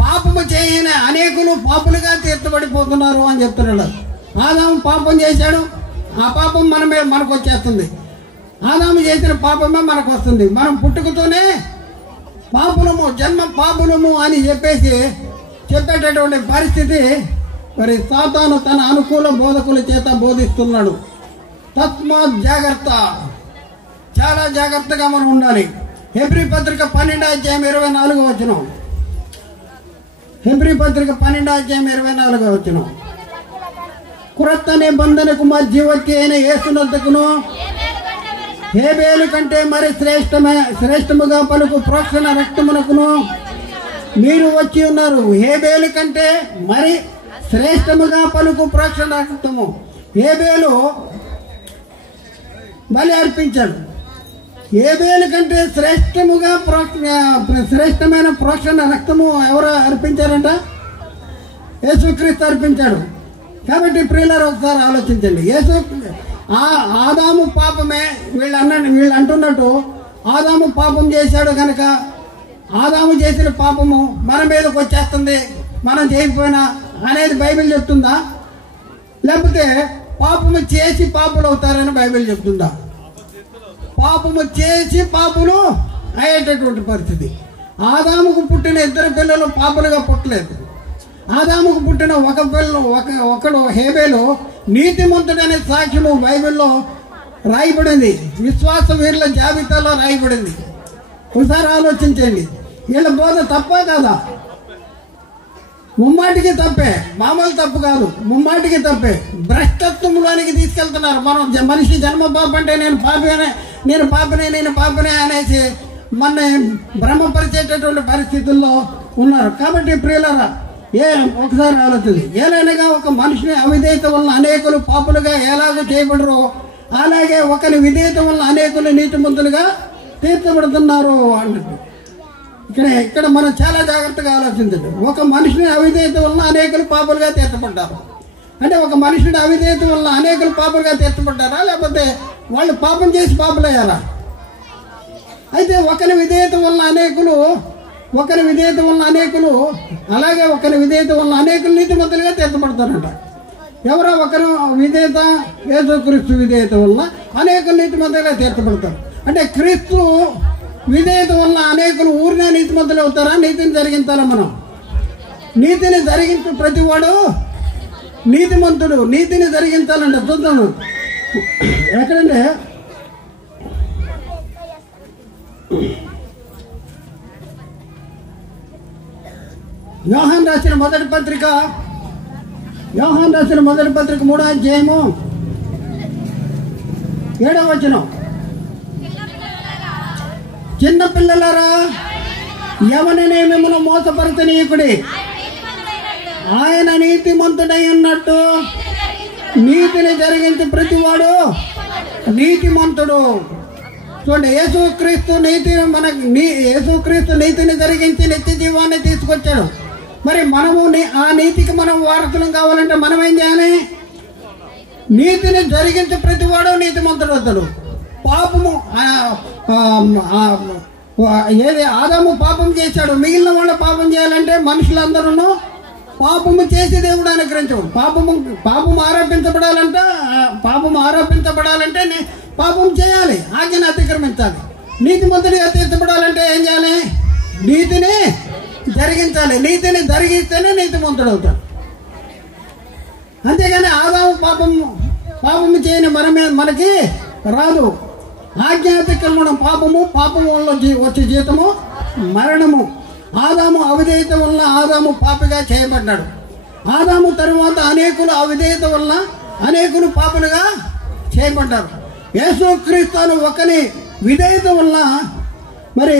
పాపము చేయని అనేకులు పాపులుగా తీర్చబడిపోతున్నారు అని చెప్తున్నాడు. ఆదాము పాపం చేశాడు, ఆ పాపం మనకు వచ్చేస్తుంది. ఆదాము చేసిన పాపమే మనకు వస్తుంది. మనం పుట్టుకతోనే పాపులము, జన్మ పాపులము అని చెప్పేటటువంటి పరిస్థితి మరి సాతాను తన అనుకూల బోధకుల చేత బోధిస్తున్నాడు. తస్మాత్ జాగ్రత్త, చాలా జాగ్రత్తగా మనం ఉండాలి. హెబ్రీ పత్రిక 12:24. హెబ్రీ పత్రిక 12:24 క్రొత్త నిబంధనకు మధ్యవర్తి అయిన యేసునొద్దకును హేబేలు కంటే మరి శ్రేష్టముగా పలుకు ప్రోక్షణ రక్తమునకును మీరు వచ్చి ఉన్నారు. హేబేలు కంటే మరి శ్రేష్టముగా పలుకు ప్రోక్షణ రక్తము. హేబేలు బలి అర్పించాడు. హేబేలు కంటే శ్రేష్టమైన ప్రోక్షణ రక్తము ఎవరు అర్పించారంట? యేసుక్రీస్తు అర్పించాడు. కాబట్టి ప్రియులారా ఒకసారి ఆలోచించండి. ఆదాము పాపమే వీళ్ళు అంటున్నట్టు ఆదాము పాపం చేశాడు కనుక ఆదాము చేసిన పాపము మన మీదకి వచ్చేస్తుంది, మనం చేయకపోయినా అనేది బైబిల్ చెప్తుందా? లేకపోతే పాపము చేసి పాపులు అవుతారని బైబిల్ చెప్తుందా? పాపము చేసి పాపులు అయ్యేటటువంటి పరిస్థితి. ఆదాముకు పుట్టిన 2 పిల్లలు పాపులుగా పుట్టలేదు. ఆదాముకు పుట్టిన ఒకడు హేబేలు నీతిమంతుడనే సాక్ష్యము బైబిల్లో రాయబడింది, విశ్వాస వీరుల జాబితాలో రాయబడింది. ఒకసారి ఆలోచించండి, వీళ్ళ బోధ తప్పా కాదా? ముమ్మాటికి తప్పే, మామూలు తప్పు కాదు, ముమ్మాటికి తప్పే. భ్రష్టత్వంలోనికి తీసుకెళ్తున్నారు. మనం మనిషి జన్మ పాప అంటే నేను పాపనే అనేసి మన భ్రమపరిచేటటువంటి పరిస్థితుల్లో ఉన్నారు. కాబట్టి ప్రియులారా ఒకసారి ఆలోచించి ఏలైనగా ఒక మనిషిని అవిధేయత వలన అనేకులు పాపులుగా ఎలాగో చేయబడరు, అలాగే ఒకరి విధేయత వలన అనేకులు నీతిమంతులుగా తీర్చబడుతున్నారు అన్నట్టు. ఇక్కడ మనం చాలా జాగ్రత్తగా ఆలోచించండి. ఒక మనిషిని అవిధేయత వలన అనేకులు పాపులుగా తీర్చబడ్డారు అంటే ఒక మనిషిని అవిధేయత వలన అనేకులు పాపులుగా తీర్చబడ్డారా, లేకపోతే వాళ్ళు పాపం చేసి పాపులయ్యారా? అయితే ఒకరి విధేయత వలన అనేకులు అలాగే ఒకరి విధేయత వలన అనేకులు నీతిమంతులుగా తీర్చబడతారంట. ఎవరో ఒకరు విధేయత, యేసుక్రీస్తు విధేయత వలన అనేకులు నీతిమంతులుగా తీర్చబడతారు. అంటే క్రీస్తు విధేయత వలన అనేకులు ఊరినే నీతిమంతులు అవుతారా? నీతిని జరిగించాలా? మనం నీతిని జరిగించు ప్రతివాడు నీతిమంతుడు. నీతిని జరిగించాలంటే చూద్దాం ఎక్కడంటే యోహాను రాసిన మొదటి పత్రిక 3వ అధ్యాయము 7వ వచనం. చిన్న పిల్లలారా, ఎవరిని మిమ్మల్ని మోసపరచనీయకుడి, ఆయన నీతిమంతుడై ఉన్నట్టు నీతిని జరిగించి ప్రతివాడు నీతిమంతుడు. చూడండి, యేసుక్రీస్తు నీతిని జరిగించి నిత్య జీవాన్ని తీసుకొచ్చాడు. మరి మనము ఆ నీతికి మనం వారసులం కావాలంటే మనం ఏం చేయాలి? నీతిని జరిగించి ప్రతివాడు నీతిమంతుడు అవుతాడు. పాపము ఆదాము పాపం చేశాడు, మిగిలిన వాళ్ళు పాపం చేయాలంటే మనుషులందరూ పాపము చేసి దేవుడు అనుగ్రహించడు. పాపం ఆరోపించబడాలంటే పాపం చేయాలి, ఆజ్ఞను అతిక్రమించాలి. నీతిమంతుడిగా తీర్చబడాలంటే ఏం చేయాలి? నీతిని జరిగించాలి. నీతిని జరిగిస్తేనే నీతిమంతుడు అవుతాడు. అంతేగాని ఆదాము పాపము చేయని మనకి రాదు. ఆజ్ఞాతిక్రమణం పాపము వల్ల వచ్చే జీతము మరణము. ఆదాము అవిధేయత వల్ల ఆదాము పాపిగా చేయబడ్డాడు. ఆదాము తరువాత అనేకులు అవిధేయత వల్ల అనేకులు పాపులుగా చేయబడ్డారు. యేసుక్రీస్తు ఒకని విధేయత వల్ల మరి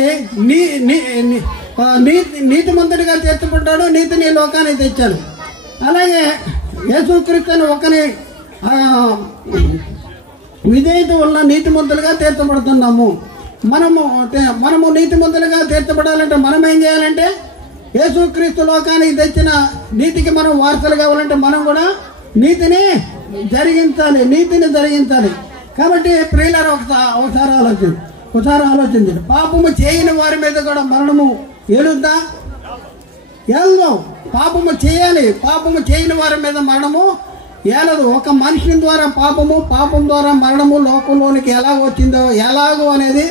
నీతిమంతుడిగా తీర్చబడ్డాడు, నీతిని లోకానికి తెచ్చాడు. అలాగే యేసుక్రీస్తు ఒకని విధేయత వల్ల నీతిమంతులుగా తీర్చబడుతున్నాము. మనము నీతిమంతులుగా తీర్చబడాలంటే మనం ఏం చేయాలంటే యేసుక్రీస్తు లోకానికి తెచ్చిన నీతికి మనం వారసులు కావాలంటే మనం కూడా నీతిని జరిగించాలి. కాబట్టి ప్రియులారా ఒకసారి ఆలోచించండి. పాపము చేయని వారి మీద కూడా మరణము ఏలుద్దా? ఏలదు. పాపము చేయాలి, పాపము చేయని వారి మీద మరణము ఏలదు. ఒక మనిషి ద్వారా పాపం ద్వారా మరణము లోకంలోనికి ఎలా వచ్చిందో ఎలాగో అనేది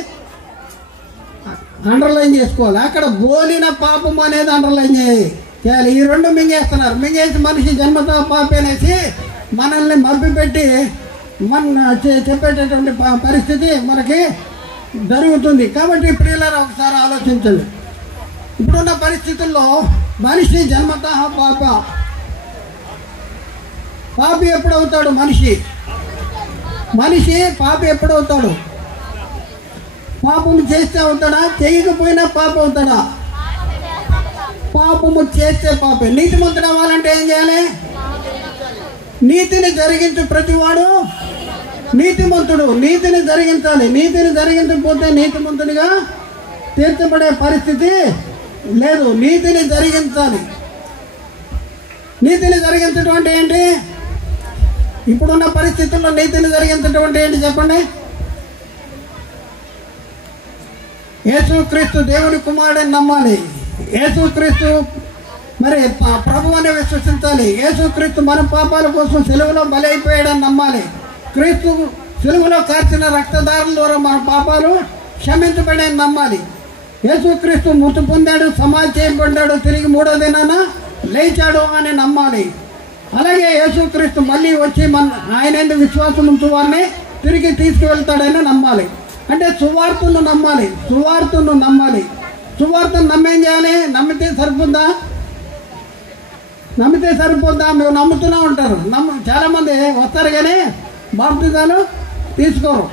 అండర్లైన్ చేసుకోవాలి. అక్కడ బోలిన పాపం అనేది అండర్లైన్ చేయాలి. ఈ రెండు మింగేసి మనిషి జన్మతో పాపేనేసి మనల్ని మభ్యపెట్టి చెప్పేటటువంటి పరిస్థితి మనకి జరుగుతుంది. కాబట్టి ప్రియులారా ఒకసారి ఆలోచించండి. ఇప్పుడున్న పరిస్థితుల్లో మనిషి జన్మత పాపి ఎప్పుడవుతాడు? మనిషి పాపి ఎప్పుడవుతాడు? పాపము చేస్తే అవుతాడా? చేయకపోయినా పాప అవుతాడా? పాపము చేస్తే పాపే. నీతిమంతుడు అవ్వాలంటే ఏం చేయాలి? నీతిని జరిగించు ప్రతివాడు నీతిమంతుడు. నీతిని జరిగించాలి. నీతిని జరిగించకపోతే నీతిమంతుడిగా తీర్చబడే పరిస్థితి లేదు. నీతిని జరిగించాలి. నీతిని జరిగించడం అంటే ఏంటి? ఇప్పుడున్న పరిస్థితుల్లో నీతిని జరిగించడం అంటే ఏంటి చెప్పండి? యేసుక్రీస్తు దేవుని కుమారుడిని నమ్మాలి. యేసుక్రీస్తు మరి ప్రభు అని విశ్వసించాలి. యేసుక్రీస్తు మన పాపాల కోసం సిలువలో బలి అయిపోయాడని నమ్మాలి. క్రీస్తు సిలువలో కార్చిన రక్తధారల ద్వారా మన పాపాలు క్షమించబడని నమ్మాలి. యేసుక్రీస్తు మృతి పొందాడు, సమాధి చేయబడ్డాడు, తిరిగి 3వ దినాన లేచాడు అని నమ్మాలి. అలాగే యేసుక్రీస్తు మళ్ళీ వచ్చి ఆయన విశ్వాసం ఉంచు వారిని తిరిగి తీసుకువెళ్తాడని నమ్మాలి. అంటే సువార్తను నమ్మాలి. సువార్తను నమ్మేం చేయాలి? నమ్మితే సరిపోద్దా? మేము నమ్ముతూనే ఉంటారు. చాలామంది వస్తారు కానీ బాప్తిజాలు తీసుకోరు.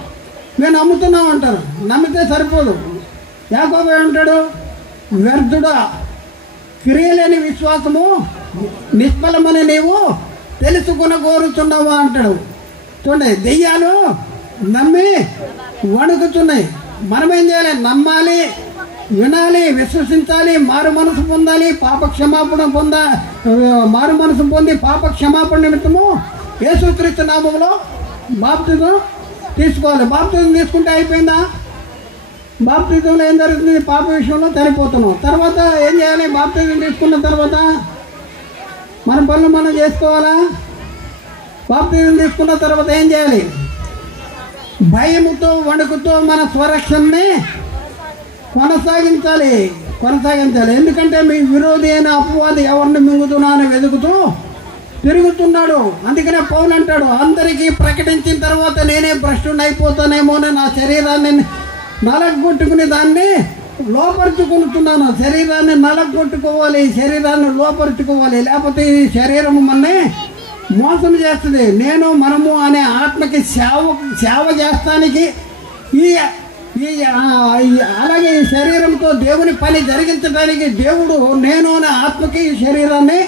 మేము నమ్ముతున్నాం అంటారు. నమ్మితే సరిపోదు. యాకోబు ఏమంటాడు? వ్యర్థుడా, క్రియలేని విశ్వాసము నిష్ఫలమని నీవు తెలుసుకుని కోరుతున్నావా అంటాడు. చూడండి, దెయ్యాలు నమ్మి వణుకుతున్నాయి. మనమేం చేయాలి? నమ్మాలి, వినాలి, విశ్వసించాలి, మారు మనసు పొందాలి, మారు మనసు పొంది పాప క్షమాపణ నిమిత్తము యేసుక్రీస్తు నామములో బాప్తిజం తీసుకోవాలి. బాప్తిజం తీసుకుంటే అయిపోయిందా? బాప్తిజంలో ఏం జరుగుతుంది? పాప విషయంలో చనిపోతున్నాం. తర్వాత ఏం చేయాలి? బాప్తిజం తీసుకున్న తర్వాత మన పనులు మనం చేసుకోవాలా? బాప్తిజం తీసుకున్న తర్వాత ఏం చేయాలి? భయముతో వణుకుతో మన స్వరక్షణని కొనసాగించాలి. ఎందుకంటే మీ విరోధి అయిన అపవాది ఎవరిని మింగుతున్నానని వెతుకుతూ తిరుగుతున్నాడు. అందుకనే పౌలు అంటాడు, అందరికీ ప్రకటించిన తర్వాత నేనే భ్రష్టుని అయిపోతానేమో అని నా శరీరాన్ని నలగొట్టుకుని దాన్ని లోపరుచుకుంటున్నాను. శరీరాన్ని నలగొట్టుకోవాలి, శరీరాన్ని లోపరుచుకోవాలి. లేకపోతే ఈ శరీరం మనని మోసం చేస్తుంది. మనము అనే ఆత్మకి సేవ చేస్తానికి అలాగే ఈ శరీరంతో దేవుని పని జరిగించడానికి దేవుడు అనే ఆత్మకి ఈ శరీరాన్ని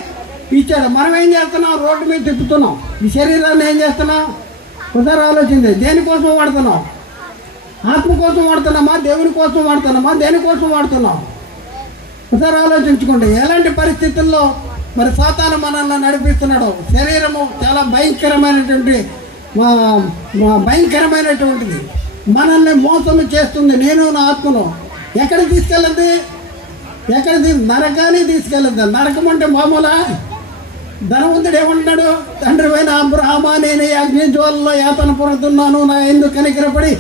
ఇచ్చాడు. మనం ఏం చేస్తున్నాం? రోడ్డు మీద తిప్పుతున్నాం. ఈ శరీరాన్ని ఏం చేస్తున్నాం? ఒకసారి ఆలోచించి, దేనికోసం వాడుతున్నాం? ఆత్మ కోసం వాడుతున్నామా? దేవుని కోసం వాడుతున్నామా? దేనికోసం వాడుతున్నాం? ఒకసారి ఆలోచించుకోండి. ఎలాంటి పరిస్థితుల్లో మరి సాతాను మనల్ని నడిపిస్తున్నాడు. శరీరము చాలా భయంకరమైనటువంటిది. మనల్ని మోసం చేస్తుంది. నా ఆత్మలో ఎక్కడ తీసుకెళ్ళద్ది? నరకాన్ని తీసుకెళ్ళద్దు. నరకం అంటే మామూలా? ధనవంతుడు ఏమంటున్నాడు? తండ్రి పైన అబ్రహామా, నేను అగ్ని జ్వాలలో యాతన పొందుతున్నాను, నా ఎందుకు కనికరపడి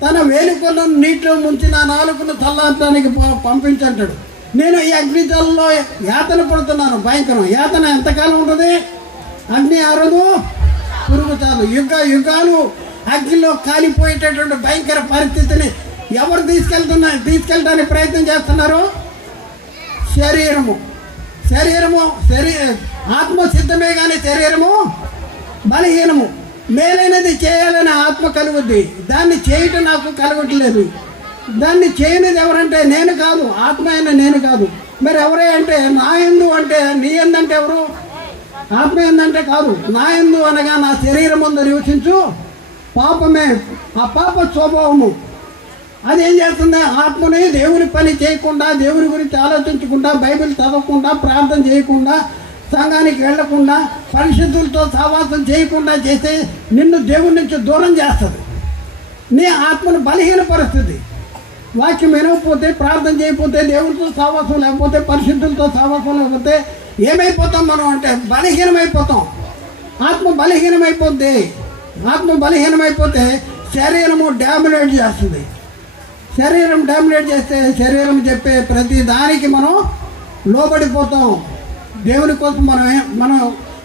తన వేలుకొలను నీటిలో ముంచి నా నాలుకను చల్లార్చడానికి పంపించంటాడు. నేను ఈ అగ్ని జ్వాలలో యాతన పడుతున్నాను. భయంకరం. యాతన ఎంతకాలం ఉంటుంది? అగ్ని ఆరదు, పురుగు చాలు. యుగాలు అగ్నిలో కాలిపోయేటటువంటి భయంకర పరిస్థితిని ఎవరు తీసుకెళ్ళడానికి ప్రయత్నం చేస్తున్నారు? శరీరము ఆత్మ సిద్ధమే కానీ శరీరము బలహీనము. మేలైనది చేయాలని ఆత్మ కలుగుద్ది, దాన్ని చేయటం నాకు కలగట్లేదు. దాన్ని చేయనిది ఎవరంటే నేను కాదు, ఆత్మ అయినా నేను కాదు. మరి ఎవరే అంటే నా యందు అంటే నీ ఎందంటే ఎవరు? ఆత్మ ఎందంటే కాదు. నా యందు అనగా నా శరీరం ముందు నివసించు పాపమే. ఆ పాప స్వభావము అదేం చేస్తుంది? ఆత్మని దేవుని పని చేయకుండా, దేవుని గురించి ఆలోచించకుండా, బైబిల్ చదవకుండా, ప్రార్థన చేయకుండా, సంఘానికి వెళ్లకుండా, పరిశుద్ధులతో సహవాసం చేయకుండా చేస్తే నిన్ను దేవుని నుంచి దూరం చేస్తుంది. నీ ఆత్మను బలహీనపరుస్తుంది. వాక్యం వినకపోతే, ప్రార్థన చేయకపోతే, దేవునితో సహవాసం లేకపోతే, పరిశుద్ధులతో సహవాసం లేకపోతే ఏమైపోతాం మనం అంటే బలహీనమైపోతాం. ఆత్మ బలహీనమైపోతే శరీరము డామినేట్ చేస్తుంది. శరీరం డామినేట్ చేస్తే శరీరం చెప్పే ప్రతి దానికి మనం లోబడిపోతాం. దేవుని కోసం మనం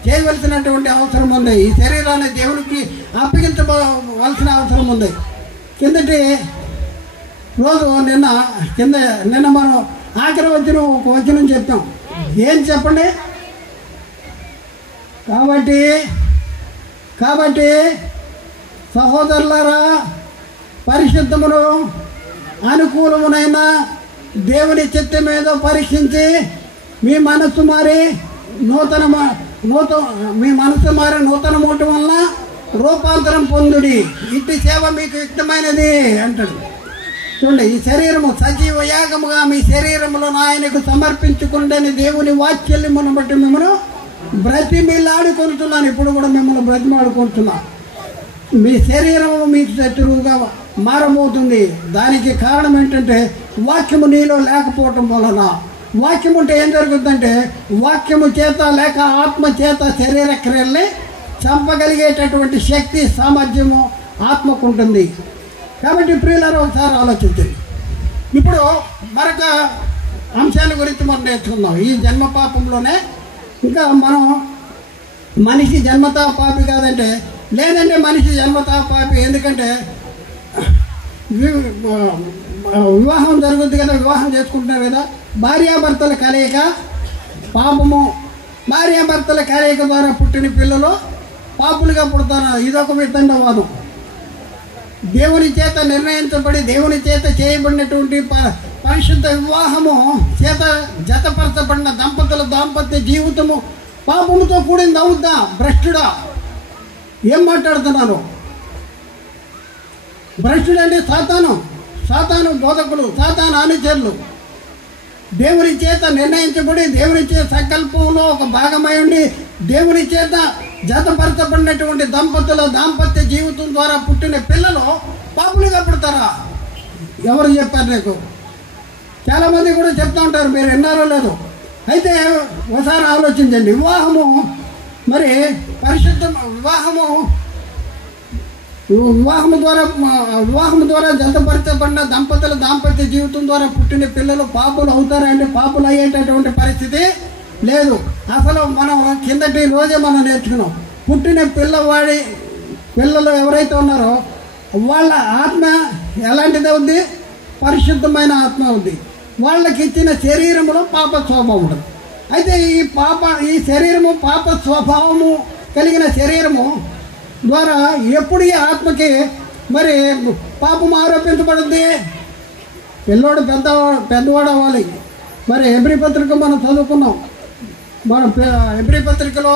చేయవలసినటువంటి అవసరం ఉంది. ఈ శరీరాన్ని దేవునికి అప్పగించవలసిన అవసరం ఉంది. కిందటి రోజు నిన్న మనం ఆఖరి వచనం ఒక వచనం చెప్తాం. ఏం చెప్పండి? కాబట్టి సహోదరులారా, పరిశుద్ధమును అనుకూలమునైన దేవుని చిత్తమేదో పరీక్షించి మీ మనస్సు మారి నూతన మూట వలన రూపాంతరం పొందుడి. ఇట్టి సేవ మీకు యుక్తమైనది అంటాడు. చూడండి, ఈ శరీరము సజీవ యాగముగా మీ శరీరములో ఆయనకు సమర్పించుకుండని దేవుని వాత్సల్యమును బట్టి మిమ్మల్ని బ్రతిమిలాడుకుంటున్నాను. ఇప్పుడు కూడా మిమ్మల్ని బ్రతిమాడుకుంటున్నాను. మీ శరీరము మీకు శత్రువుగా మారబోతుంది. దానికి కారణం ఏంటంటే వాక్యము నీలో లేకపోవటం వలన. వాక్యం ఉంటే ఏం జరుగుతుందంటే వాక్యము చేత లేక ఆత్మ చేత శరీర క్రియల్ని చంపగలిగేటటువంటి శక్తి సామర్థ్యము ఆత్మకు ఉంటుంది. కాబట్టి ప్రియులారా, ఒకసారి ఆలోచించండి. ఇప్పుడు మరొక అంశాల గురించి మనం నేర్చుకుందాం. ఈ జన్మ పాపంలోనే ఇంకా మనం మనిషి జన్మతా పాపి కాదంటే, లేదంటే మనిషి జన్మతా పాపి. ఎందుకంటే వివాహం జరుగుతుంది కదా, వివాహం చేసుకుంటున్నారు కదా, భార్యాభర్తల కలయిక పాపము. భార్యాభర్తల కలయిక ద్వారా పుట్టిన పిల్లలు పాపులుగా పుడతారు. ఇదొక వితండవాదం. దేవుని చేత నిర్ణయించబడి దేవుని చేత చేయబడినటువంటి పరిశుద్ధ వివాహము చేత జతపరచబడిన దంపతుల దాంపత్య జీవితము పాపముతో కూడింది అవుద్దా? భ్రష్టుడా? ఏం మాట్లాడుతున్నారు? భ్రష్టుడు అంటే సాతాను బోధకులు, సాతాను అనుచరులు. దేవుని చేత నిర్ణయించబడి దేవుని చేత సంకల్పంలో ఒక భాగమై ఉండి దేవుని చేత జతపరచబడినటువంటి దంపతుల దాంపత్య జీవితం ద్వారా పుట్టిన పిల్లలు పాపులుగా పుడతారా? ఎవరు చెప్పారు నీకు? చాలామంది కూడా చెప్తూ ఉంటారు, మీరు విన్నారో లేదు. అయితే ఒకసారి ఆలోచించండి. వివాహము మరి పరిశుద్ధ వివాహము ద్వారా జతపరచబడిన దంపతుల దాంపత్య జీవితం ద్వారా పుట్టిన పిల్లలు పాపులు అవుతారా అంటే పాపులు అయ్యేటటువంటి పరిస్థితి లేదు. అసలు మనం కిందటి రోజే మనం నేర్చుకున్నాం. పుట్టిన పిల్లలు ఎవరైతే ఉన్నారో వాళ్ళ ఆత్మ ఎలాంటిదే ఉంది? పరిశుద్ధమైన ఆత్మ ఉంది. వాళ్ళకి ఇచ్చిన శరీరంలో పాప స్వభావం ఉంటుంది. అయితే ఈ శరీరము పాప స్వభావము కలిగిన శరీరము ద్వారా ఎప్పుడు ఈ ఆత్మకి మరి పాపం ఆరోపించబడుద్ది? పిల్లోడు పెద్దవాడు అవ్వాలి. మరి హెబ్రీ పత్రిక మనం చదువుకున్నాం. మన హెబ్రీ పత్రికలో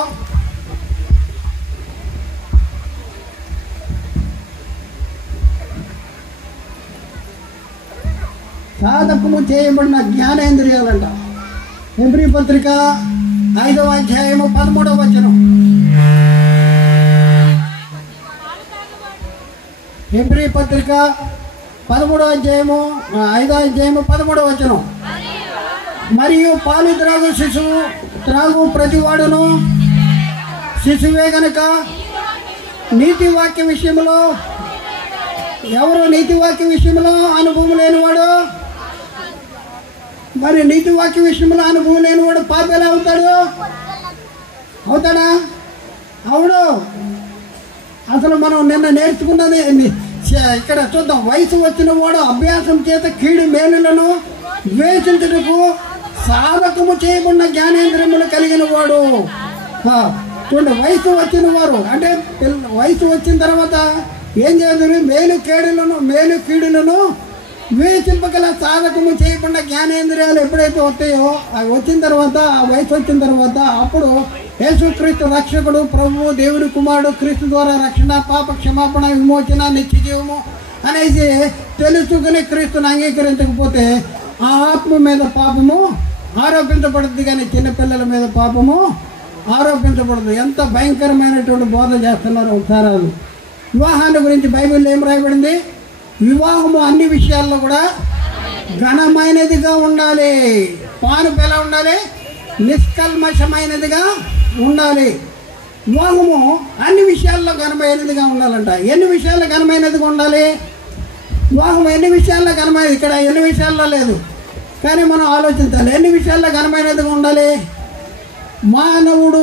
సాధకము చేయబడిన జ్ఞానేంద్రియాలంట. హెబ్రీ పత్రిక 5వ అధ్యాయము 13వ వచనం. హెబ్రీ పత్రిక 13వ అధ్యాయము 5వ అధ్యాయము 13వ వచనం. మరియు పాలు త్రాగు ప్రతివాడును శిశువే గనుక నీతి వాక్య విషయంలో ఎవరు నీతి వాక్య విషయంలో అనుభవం లేనివాడు? మరి నీతి వాక్య విషయంలో అనుభవం లేనివాడు పాపి ఎలా అవుతాడా? అవును. అసలు మనం నిన్న నేర్చుకున్నది ఇక్కడ చూద్దాం. వయసు వచ్చిన వాడు అభ్యాసం చేత కీడు మేలులను ద్వేషించుటకు సాధకము చేయబడిన జ్ఞానేంద్రియములు కలిగిన వాడు. చూడండి, వయసు వచ్చిన వారు అంటే వయసు వచ్చిన తర్వాత ఏం చేయాలి? మేలు కీడులను వివేచింపగల సాధకము చేయబడిన జ్ఞానేంద్రియాలు ఎప్పుడైతే వస్తాయో అవి వచ్చిన తర్వాత, ఆ వయసు వచ్చిన తర్వాత అప్పుడు యేసుక్రీస్తు రక్షకుడు, ప్రభువు, దేవుని కుమారుడు, క్రీస్తు ద్వారా రక్షణ, పాప క్షమాపణ, విమోచన, నిత్య జీవము అనేసి తెలుసుకుని క్రీస్తుని అంగీకరించకపోతే ఆ ఆత్మ మీద పాపము ఆరోపించబడుతుంది, కానీ చిన్నపిల్లల మీద పాపము ఆరోపించబడదు. ఎంత భయంకరమైనటువంటి బోధ చేస్తున్నారు ఒకసారి. వివాహాన్ని గురించి బైబిల్లో ఏం రాయబడింది? వివాహము అన్ని విషయాల్లో కూడా ఘనమైనదిగా ఉండాలి. పానుపు ఎలా ఉండాలి? నిష్కల్మషమైనదిగా ఉండాలి. వివాహము అన్ని విషయాల్లో ఘనమైనదిగా ఉండాలంట. ఎన్ని విషయాల్లో ఘనమైనదిగా ఉండాలి? వివాహం ఎన్ని విషయాల్లో ఘనమైనది? ఇక్కడ ఎన్ని విషయాల్లో లేదు, కానీ మనం ఆలోచించాలి. ఎన్ని విషయాల్లో ఘనమైనదిగా ఉండాలి? మానవుడు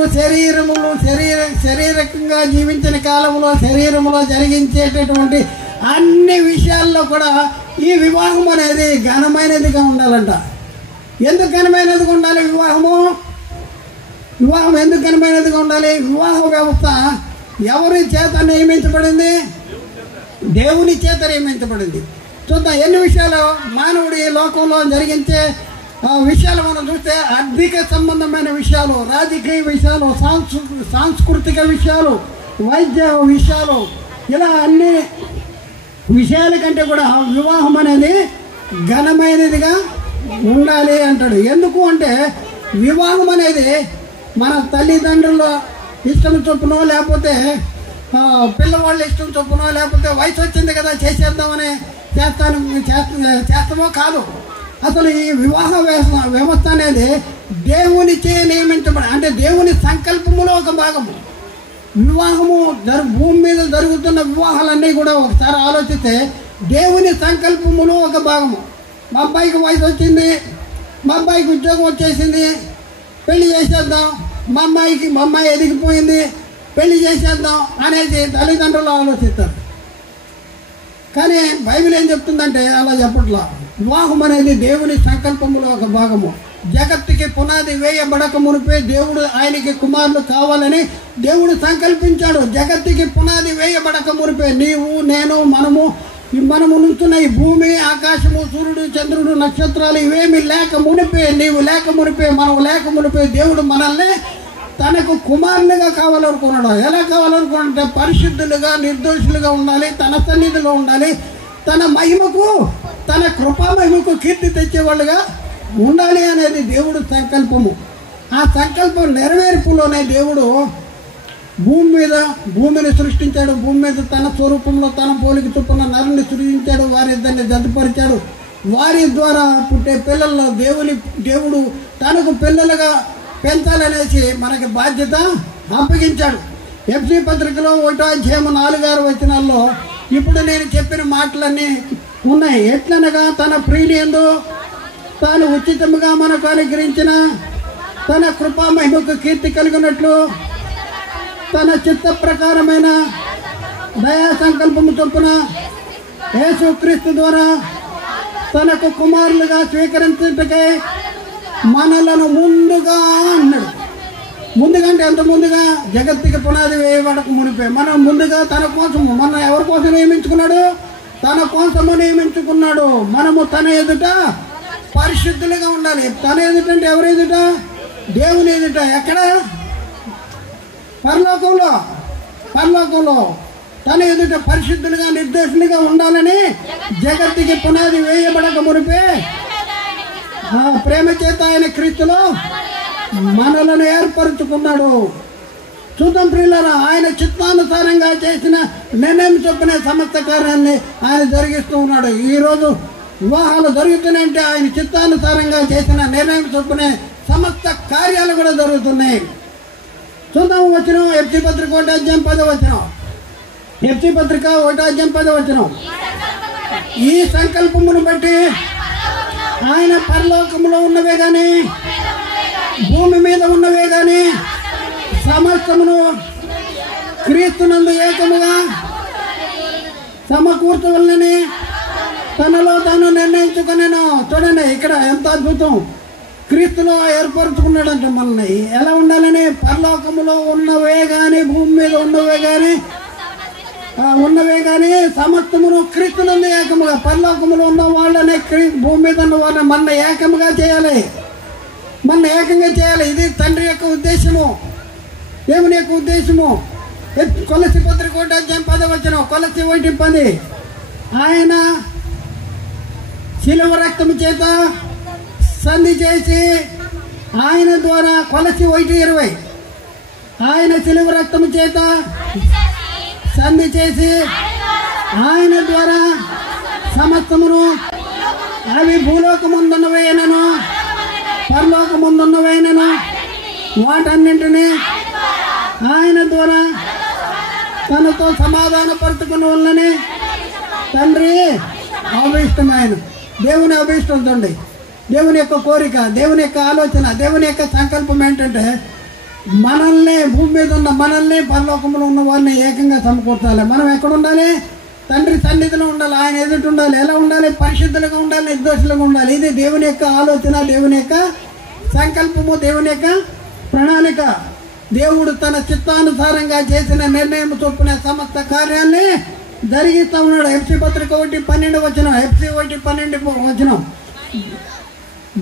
శారీరకంగా జీవించిన కాలంలో శరీరంలో జరిగించేటటువంటి అన్ని విషయాల్లో కూడా ఈ వివాహం అనేది ఘనమైనదిగా ఉండాలంట. ఎందుకు ఘనమైనదిగా ఉండాలి వివాహం ఎందుకు ఘనమైనదిగా ఉండాలి? వివాహ వ్యవస్థ ఎవరి చేత నియమించబడింది? దేవుని చేత నియమించబడింది. చూద్దాం ఎన్ని విషయాలు మానవుడి లోకంలో జరిగించే విషయాలు మనం చూస్తే ఆర్థిక సంబంధమైన విషయాలు, రాజకీయ విషయాలు, సాంస్కృతిక విషయాలు, వైద్య విషయాలు, ఇలా అన్ని విషయాల కంటే కూడా వివాహం అనేది ఘనమైనదిగా ఉండాలి అంటాడు. ఎందుకు అంటే వివాహం అనేది మన తల్లిదండ్రుల ఇష్టం చొప్పునో, లేకపోతే పిల్లవాళ్ళ ఇష్టం చొప్పునో, లేకపోతే వయసు వచ్చింది కదా చేసేద్దామని చేస్తామో కాదు. అసలు ఈ వివాహ వ్యవస్థ అనేది దేవునిచే నియమించబడి, అంటే దేవుని సంకల్పములో ఒక భాగము. వివాహము భూమి మీద జరుగుతున్న వివాహాలన్నీ కూడా ఒకసారి ఆలోచిస్తే దేవుని సంకల్పములో ఒక భాగము. మా అబ్బాయికి వయసు వచ్చింది, మా అబ్బాయికి ఉద్యోగం వచ్చేసింది, పెళ్లి చేసేద్దాం, మా అమ్మాయి ఎదిగిపోయింది, పెళ్లి చేసేద్దాం అనేది తల్లిదండ్రులు ఆలోచిస్తారు. కానీ బైబిల్ ఏం చెప్తుందంటే అలా చెప్పట్లా. వివాహం అనేది దేవుని సంకల్పంలో ఒక భాగము. జగత్తుకి పునాది వేయబడక మునిపే దేవుడు ఆయనకి కుమారులు కావాలని దేవుడు సంకల్పించాడు. జగత్తుకి పునాది వేయబడక మునిపే నీవు, నేను, మనము నుంచున్న ఈ భూమి, ఆకాశము, సూర్యుడు, చంద్రుడు, నక్షత్రాలు ఇవేమి లేక మునిపే, నీవు లేక మునిపే, మనం లేక మునిపే దేవుడు మనల్ని తనకు కుమారులుగా కావాలనుకున్నాడు. ఎలా కావాలనుకున్నాడంటే పరిశుద్ధులుగా, నిర్దోషులుగా ఉండాలి, తన సన్నిధిలో ఉండాలి, తన మహిమకు, తన కృపా మహిమకు కీర్తి తెచ్చేవాళ్ళుగా ఉండాలి అనేది దేవుడు సంకల్పము. ఆ సంకల్పం నెరవేర్పులోనే దేవుడు భూమిని సృష్టించాడు. భూమి మీద తన స్వరూపంలో తన పోలిక చొప్పున నరుని సృష్టించాడు. వారిద్దరిని జతపరిచాడు. వారి ద్వారా పుట్టే పిల్లల్లో దేవుడు తనకు పిల్లలుగా పెంచాలనేసి మనకి బాధ్యత అప్పగించాడు. ఎఫ్సీ పత్రికలో 1వ అధ్యాయం 4-6 వచనాల్లో ఇప్పుడు నేను చెప్పిన మాటలన్నీ ఉన్నాయి. ఎట్లనగా తన ప్రియులందు తాను ఉచితముగా మనకు అనుగ్రహించిన తన కృపా మహిమకు కీర్తి కలిగినట్లు తన చిత్త ప్రకారమైన దయా సంకల్పము చొప్పున యేసుక్రీస్తు ద్వారా తనకు కుమారులుగా స్వీకరించుటకై మనలను ముందుగా అన్నాడు. ముందుగా అంటే ఎంత ముందుగా? జగత్తుకి పునాది వేయబడక మునిపే మనం ముందుగా తన కోసము, మన ఎవరి కోసం నియమించుకున్నాడు? తన కోసము నియమించుకున్నాడు. మనము తన ఎదుట పరిశుద్ధులుగా ఉండాలి. తన ఎదుట అంటే ఎవరి ఎదుట? దేవుని ఎదుట. ఎక్కడ? పరలోకంలో తన ఎదుట పరిశుద్ధులుగా, నిర్దోషులుగా ఉండాలని జగత్తుకి పునాది వేయబడక మునిపే ప్రేమ చేత ఆయన క్రీస్తులో మనలను ఏర్పరచుకున్నాడు. చూద్దాం ప్రియులారా, ఆయన చిత్తానుసారంగా చేసిన నిర్ణయం చొప్పునే సమస్త కార్యాన్ని ఆయన జరిగిస్తూ ఉన్నాడు. ఈరోజు వివాహాలు జరుగుతున్నాయంటే ఆయన చిత్తానుసారంగా చేసిన నిర్ణయం చొప్పునే సమస్త కార్యాలు కూడా జరుగుతున్నాయి. చూద్దాం వచనం ఎఫ్సీ పత్రిక 1వ అధ్యాయం 10వ వచనం. ఎఫ్సీ పత్రిక 1వ అధ్యాయం 10వ వచనం. ఈ సంకల్పమును బట్టి ఆయన పరలోకంలో ఉన్నవే కానీ భూమి మీద ఉన్నవే కానీ సమస్తమును క్రీస్తునందు ఏకముగా సమకూర్చవలనని తనలో తాను నిర్ణయించుకునేను. చూడండి ఇక్కడ ఎంత అద్భుతం. క్రీస్తులో ఏర్పరచుకున్నాడంటే మనల్ని ఎలా ఉండాలని? పరలోకములో ఉన్నవే కానీ భూమి మీద ఉన్నవే కానీ సమస్తమును క్రీస్తునందు ఏకముగా. పరలోకములో ఉన్న వాళ్ళని, భూమి మీద ఉన్న వాళ్ళని మన ఏకముగా చేయాలి, మన ఏకంగా చేయాలి. ఇది తండ్రి యొక్క ఉద్దేశము, దేవుని యొక్క ఉద్దేశము. కొలసి పత్రిక 1వ అధ్యాయం 10వ వచనం. కొలసి 1:10. ఆయన శిలువ రక్తము చేత సంధి చేసి ఆయన ద్వారా, కొలసి 1:20. ఆయన శిలువ రక్తము చేత సంధి చేసి ఆయన ద్వారా సమస్తమును, అవి భూలోకముందున్నవైనను పరలోకముందున్నవైనను వాటన్నింటినీ ఆయన ద్వారా తనతో సమాధానపరుచుకున్న వాళ్ళని తండ్రి అభిష్టమైన. దేవుని అభిష్టం చూడండి, దేవుని యొక్క కోరిక, దేవుని యొక్క ఆలోచన, దేవుని యొక్క సంకల్పం ఏంటంటే మనల్ని, భూమి మీద ఉన్న మనల్ని పరలోకంలో ఉన్న వాళ్ళని ఏకంగా సమకూర్చాలి. మనం ఎక్కడ ఉండాలి? తండ్రి సన్నిధిలో ఉండాలి, ఆయన ఎదుటి ఉండాలి. ఎలా ఉండాలి? పరిశుద్ధులుగా ఉండాలి, నిర్దోషులుగా ఉండాలి. ఇది దేవుని యొక్క ఆలోచన, దేవుని యొక్క సంకల్పము, దేవుని యొక్క ప్రణాళిక. దేవుడు తన చిత్తానుసారంగా చేసిన నిర్ణయం చొప్పున సమస్త కార్యాన్ని జరిగిస్తూ ఉన్నాడు. ఎఫ్సి పత్రిక 1:12 వచనం, ఎఫ్సి 1:12 వచనం,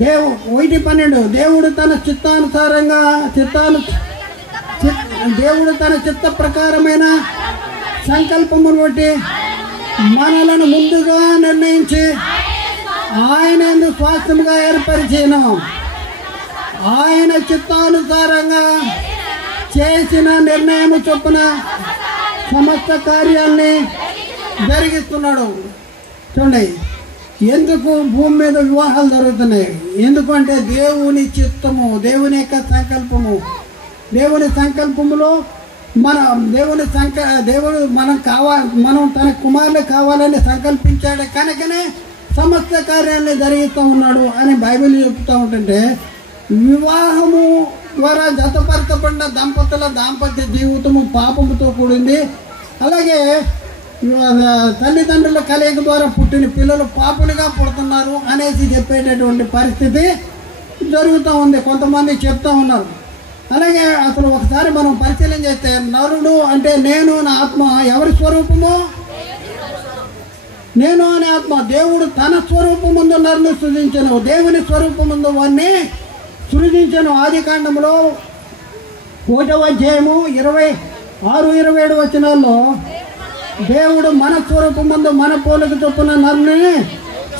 1:12. దేవుడు తన చిత్తానుసారంగా దేవుడు తన చిత్త ప్రకారమైన సంకల్పమును బట్టి మనలను ముందుగా నిర్ణయించి ఆయన ఎందుకు స్వాస్థ్యముగా ఏర్పరిచాను. ఆయన చిత్తానుసారంగా చేసిన నిర్ణయం చొప్పున సమస్త కార్యాల్ని జరిగిస్తున్నాడు. చూడండి, ఎందుకు భూమి మీద వివాహాలు జరుగుతున్నాయి? ఎందుకంటే దేవుని చిత్తము, దేవుని యొక్క సంకల్పము. దేవుని సంకల్పములో దేవుడు మనం తన కుమారులు కావాలని సంకల్పించాడు కనుకనే సమస్త కార్యాన్ని జరిగిస్తూ ఉన్నాడు అని బైబిల్ చెప్తూ ఉంటుంటే, వివాహము ద్వారా జతపరచబడిన దంపతుల దాంపత్య జీవితము పాపముతో కూడింది. అలాగే తల్లిదండ్రుల కలయిక ద్వారా పుట్టిన పిల్లలు పాపులుగా పుడుతున్నారు అనేసి చెప్పేటటువంటి పరిస్థితి జరుగుతూ ఉంది. కొంతమంది చెప్తూ ఉన్నారు. అలాగే అసలు ఒకసారి మనం పరిశీలన చేస్తే, నరుడు అంటే నేను నా ఆత్మ ఎవరి స్వరూపము? నేను అనే ఆత్మ. దేవుడు తన స్వరూపముందు నరుని సృజించను, దేవుని స్వరూపముందు వారిని సృజించను. ఆది కాండంలో 1వ అధ్యాయము 26-27 వచనాల్లో దేవుడు మన స్వరూపముందు మన పోలిక చొప్పున నరుని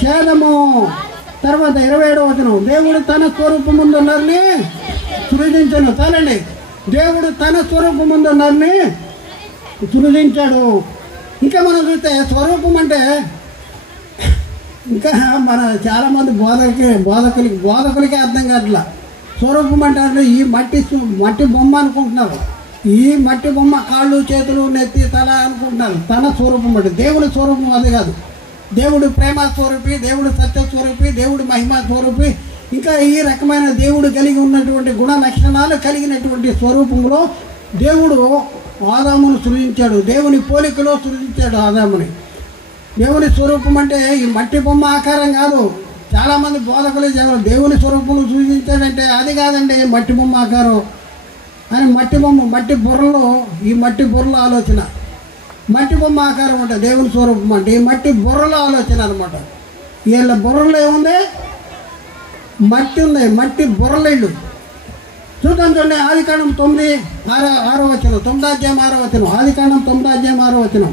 చేదము. తర్వాత 27వ వచనం, దేవుడు తన స్వరూపముందు నరుని సృజించను. చాలండి, దేవుడు తన స్వరూపముందు నరుని సృజించాడు. ఇంకా మనం చూస్తే స్వరూపం అంటే ఇంకా మన చాలామంది బోధకులకి అర్థం కావట్లా. స్వరూపం అంటే ఈ మట్టి బొమ్మ అనుకుంటున్నారు. ఈ మట్టి బొమ్మ కాళ్ళు చేతులు నెత్తి తల అనుకుంటున్నారు. తన స్వరూపం అంటే దేవుడి స్వరూపం అది కాదు. దేవుడు ప్రేమ స్వరూపి, దేవుడు సత్య స్వరూపి, దేవుడు మహిమ స్వరూపి, ఇంకా ఈ రకమైన దేవుడు కలిగి ఉన్నటువంటి గుణ లక్షణాలు కలిగినటువంటి స్వరూపంలో దేవుడు ఆదామును సృజించాడు. దేవుని పోలికలో సృజించాడు ఆదాముని. దేవుని స్వరూపం అంటే ఈ మట్టి బొమ్మ ఆకారం కాదు. చాలామంది బోధకులు దేవుని స్వరూపంలో సృజించాడంటే అది కాదండి, మట్టి బొమ్మ ఆకారం అని. మట్టి బుర్రలో ఈ మట్టి బుర్రల ఆలోచన. మట్టి బొమ్మ ఆకారం అంటే దేవుని స్వరూపం అంటే ఈ మట్టి బుర్రల ఆలోచన అనమాట. వీళ్ళ బుర్రలో ఏముంది? మట్టి ఉంది, మట్టి బుర్రలేళ్ళు. చూద్దాం చూడండి, ఆదికాండం 9:6 వచనం, 9వ అధ్యాయం 6వ వచనం. ఆదికాండం 9వ అధ్యాయం 6వ వచనం,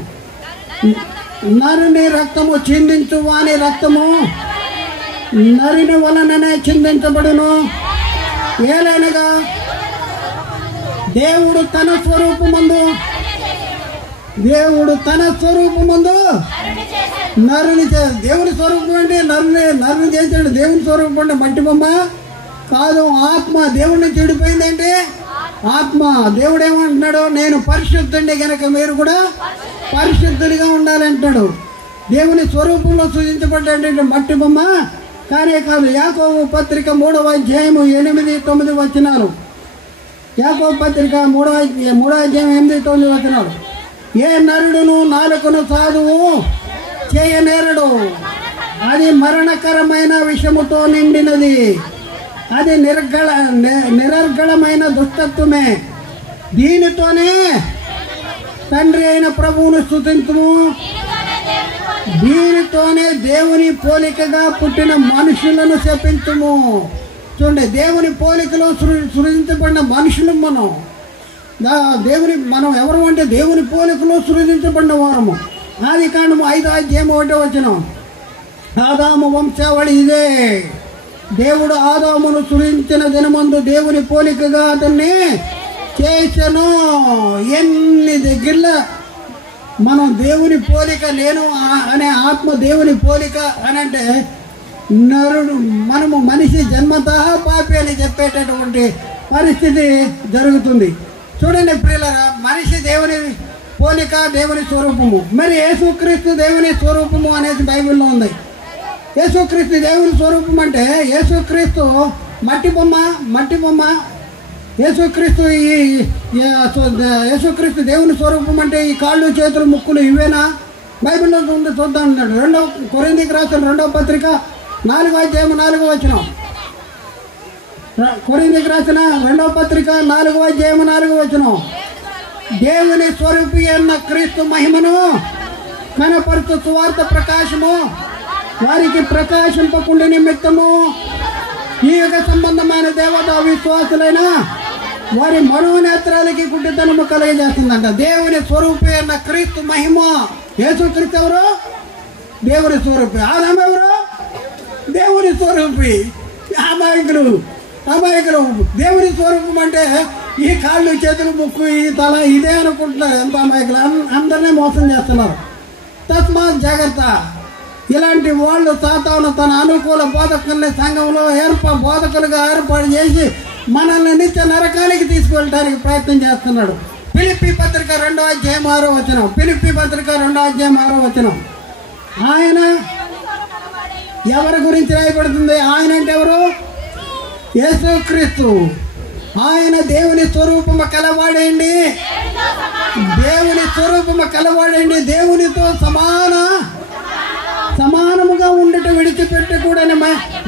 నరుని రక్తము చిందించు వాని రక్తము నరుని వలననే చిందించబడును. ఏలైనగా దేవుడు తన స్వరూపమందు నరుని దేవుని స్వరూపం అంటే నరుని చేశాడు. దేవుని స్వరూపం అంటే మట్టి బొమ్మ కాదు, ఆత్మ. దేవుడిని చెడిపోయిందంటే ఆత్మ. దేవుడు ఏమంటున్నాడు? నేను పరిశుద్ధుండి కనుక మీరు కూడా పరిశుద్ధుడిగా ఉండాలంటాడు. దేవుని స్వరూపంలో సూచించబడ్డాడంటే మట్టి బొమ్మ కానే కాదు. యాకోబు పత్రిక 3వ అధ్యాయము 8-9 వచనాలు. యాకోబు పత్రిక 3వ అధ్యాయం 8-9 వచనాలు. ఏ నరుడును నాలుకను సాధువు చేయనేరడు, అది మరణకరమైన విషముతో నిండినది, అది నిరర్గళమైన దుష్టత్వమే. దీనితోనే తండ్రి అయిన ప్రభువును స్తుతించుము, దీనితోనే దేవుని పోలికగా పుట్టిన మనుషులను శపించుము. చూడండి, దేవుని పోలికలో సృజించబడిన మనుషులు మనం ఎవరు అంటే దేవుని పోలికలో సృజించబడిన వారము. ఆదికాండము 5వ అధ్యాయం 1వ వచనం, ఆదాము వంశావళి ఇదే. దేవుడు ఆదామును సృజించిన దినమందు దేవుని పోలికగా అతన్ని చేసెను. ఎన్ని దగ్గరలో మనం దేవుని పోలిక, నేను అనే ఆత్మ దేవుని పోలిక అని అంటే మనము మనిషి జన్మతః పాపి అని చెప్పేటటువంటి పరిస్థితి జరుగుతుంది. చూడండి ప్రియులారా, మనిషి దేవుని పోలిక, దేవుని స్వరూపము. మరి యేసుక్రీస్తు దేవుని స్వరూపము అనేది బైబిల్లో ఉంది. యేసుక్రీస్తు దేవుని స్వరూపం అంటే యేసుక్రీస్తు మట్టి బొమ్మ. యేసుక్రీస్తు దేవుని స్వరూపం అంటే ఈ కాళ్ళు చేతులు ముక్కులు ఇవేనా? బైబిల్లో ఉంది, చూద్దాం. 2 కొరింథీయులకు రాసిన 2వ పత్రిక 4వ అధ్యాయం 4వ వచనం. కొరింథీయులకు రాసిన 2వ పత్రిక 4వ అధ్యాయం 4వ వచనం. దేవుని స్వరూపి అయిన క్రీస్తు మహిమను కనపరుచు సువార్త ప్రకాశము వారికి ప్రకాశింపకుండా నిమిత్తము ఈ యుగ సంబంధమైన దేవతా విశ్వాసులైన వారి మనోనేత్రాలకి గుడ్డితనము కలగజేస్తుందంట. దేవుని స్వరూపి అన్న క్రీస్తు మహిమ. యేసుక్రీస్తు ఎవరు? దేవుని స్వరూపి. ఆదాము ఎవరు? దేవుని స్వరూపి. అమాయకులు దేవుని స్వరూపం అంటే ఈ కాళ్ళు, చేతులు, ముక్కు, ఈ తల ఇదే అనుకుంటున్నారు. ఎంత అమాయకులు! అందరినీ మోసం చేస్తున్నారు. తస్మాత్ జాగ్రత్త. ఇలాంటి వాళ్ళు సాతాను తన అనుకూల బోధకుల్ని సంఘంలో బోధకులుగా ఏర్పాటు చేసి మనల్ని నిత్య నరకానికి తీసుకువెళ్ళడానికి ప్రయత్నం చేస్తున్నాడు. ఫిలిప్పీ పత్రిక 2వ అధ్యాయం 6వ వచనం. ఫిలిప్పీ పత్రిక 2వ అధ్యాయం 6వ వచనం. ఆయన ఎవరి గురించి రాయబడుతుంది? ఆయన అంటే ఎవరు? యేసుక్రీస్తు. ఆయన దేవుని స్వరూపము కలవాడండి. దేవుని స్వరూపము కలవాడండి. దేవునితో సమానముగా ఉండటం విడిచిపెట్టకూడని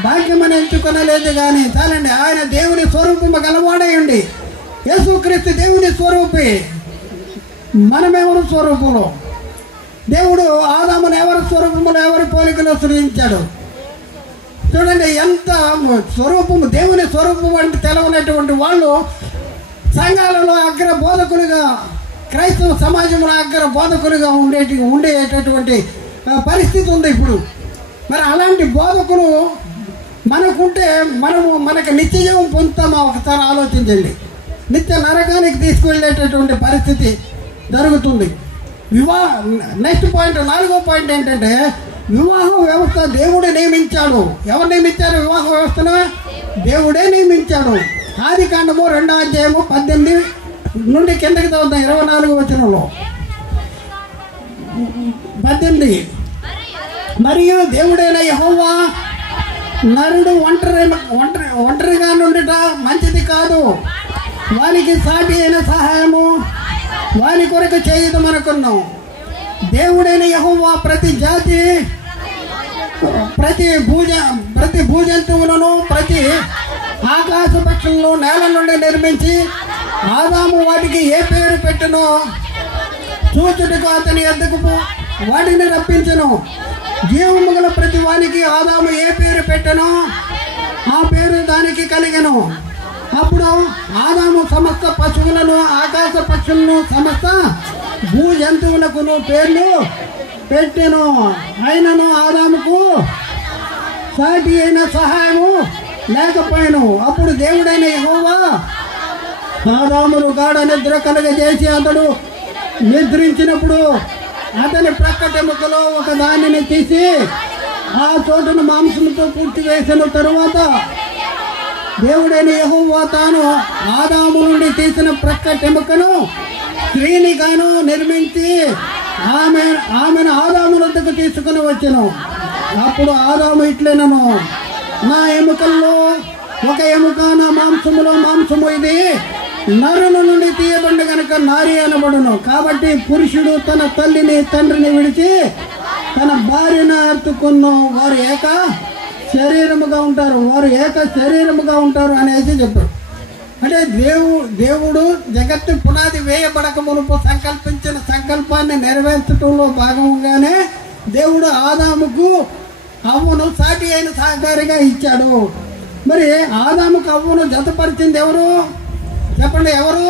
భాగ్యమని ఎంచుకొనలేదు కానీ చాలండి. ఆయన దేవుని స్వరూపము గలవాడేయండి. యేసుక్రీస్తు దేవుని స్వరూపి. మనమెవరు స్వరూపంలో? దేవుడు ఆదామును ఎవరి స్వరూపంలో, ఎవరి పోలికలో సృజించాడు? చూడండి ఎంత స్వరూపము, దేవుని స్వరూపం అంటే తెలవనటువంటి వాళ్ళు సంఘాలలో అగ్ర బోధకులుగా, క్రైస్తవ సమాజంలో అగ్ర బోధకులుగా ఉండేటటువంటి పరిస్థితి ఉంది ఇప్పుడు. మరి అలాంటి బోధకులు మనకుంటే మనకు నిత్యజీవం పొందుతామా? ఒకసారి ఆలోచించండి. నిత్య నరకానికి తీసుకువెళ్ళేటటువంటి పరిస్థితి జరుగుతుంది. నెక్స్ట్ పాయింట్, 4వ పాయింట్ ఏంటంటే వివాహ వ్యవస్థ దేవుడే నియమించాడు. ఎవరు నియమించారు వివాహ వ్యవస్థను? దేవుడే నియమించాడు. ఆదికాండము 2వ అధ్యాయము 18 నుండి కిందకి చదువుతాం. 24వ వచనంలో 18. మరియు దేవుడైన యెహోవా నరుడు ఒంటరిగా నుండుట మంచిది కాదు, వానికి సాటి అయిన సహాయము వాని కొరకు చేయుదమనుకున్నాం. దేవుడైన యెహోవా ప్రతి జాతి, ప్రతి భూజంతువులను, ప్రతి ఆకాశ పక్షులను నేల నుండి నిర్మించి ఆదాము వాటికి ఏ పేరు పెట్టెనో చూచుటకు అతని ఎద్దకు వాటిని రప్పించెను. జీవము గల ప్రతి వానికి ఆదాము ఏ పేరు పెట్టెనో ఆ పేరు దానికి కలిగెను. అప్పుడు ఆదాము సమస్త పశువులను, ఆకాశ పక్షులను, సమస్త భూ జంతువులకు పేర్లు పెట్టెను. అయినను ఆదాముకు సాటి అయిన సహాయము లేకపోయాను. అప్పుడు దేవుడైన యెహోవా ఆదామును గాఢ నిద్ర కలగజేసి అతడు నిద్రించినప్పుడు అతని ప్రక్కటెముకలో ఒక దానిని తీసి ఆ చోటును మాంసంతో పూడ్చివేసిన తరువాత దేవుడైన యెహోవా తాను ఆదాము నుండి తీసిన ప్రక్కటెముకను స్త్రీని గాను నిర్మించి ఆమెను ఆదాము వద్దకు తీసుకుని వచ్చెను. అప్పుడు ఆదాము ఇట్లనెను, నా ఎముకల్లో ఒక ఎముక, నా మాంసములో మాంసము ఇది నరుని నుండి తీయబడి గనుక నారి అనబడును. కాబట్టి పురుషుడు తన తల్లిని తండ్రిని విడిచి తన భార్యను హత్తుకును, వారు ఏక శరీరముగా ఉంటారు అనేసి చెప్పారు. అంటే దేవుడు జగత్తు పునాది వేయబడక మునుపు సంకల్పించిన సంకల్పాన్ని నెరవేర్చడంలో భాగంగానే దేవుడు ఆదాముకు అవ్వను సాటి అయిన సహకారిగా ఇచ్చాడు. మరి ఆదాముకు అవ్వను జతపరిచింది ఎవరు? చెప్పండి, ఎవరు?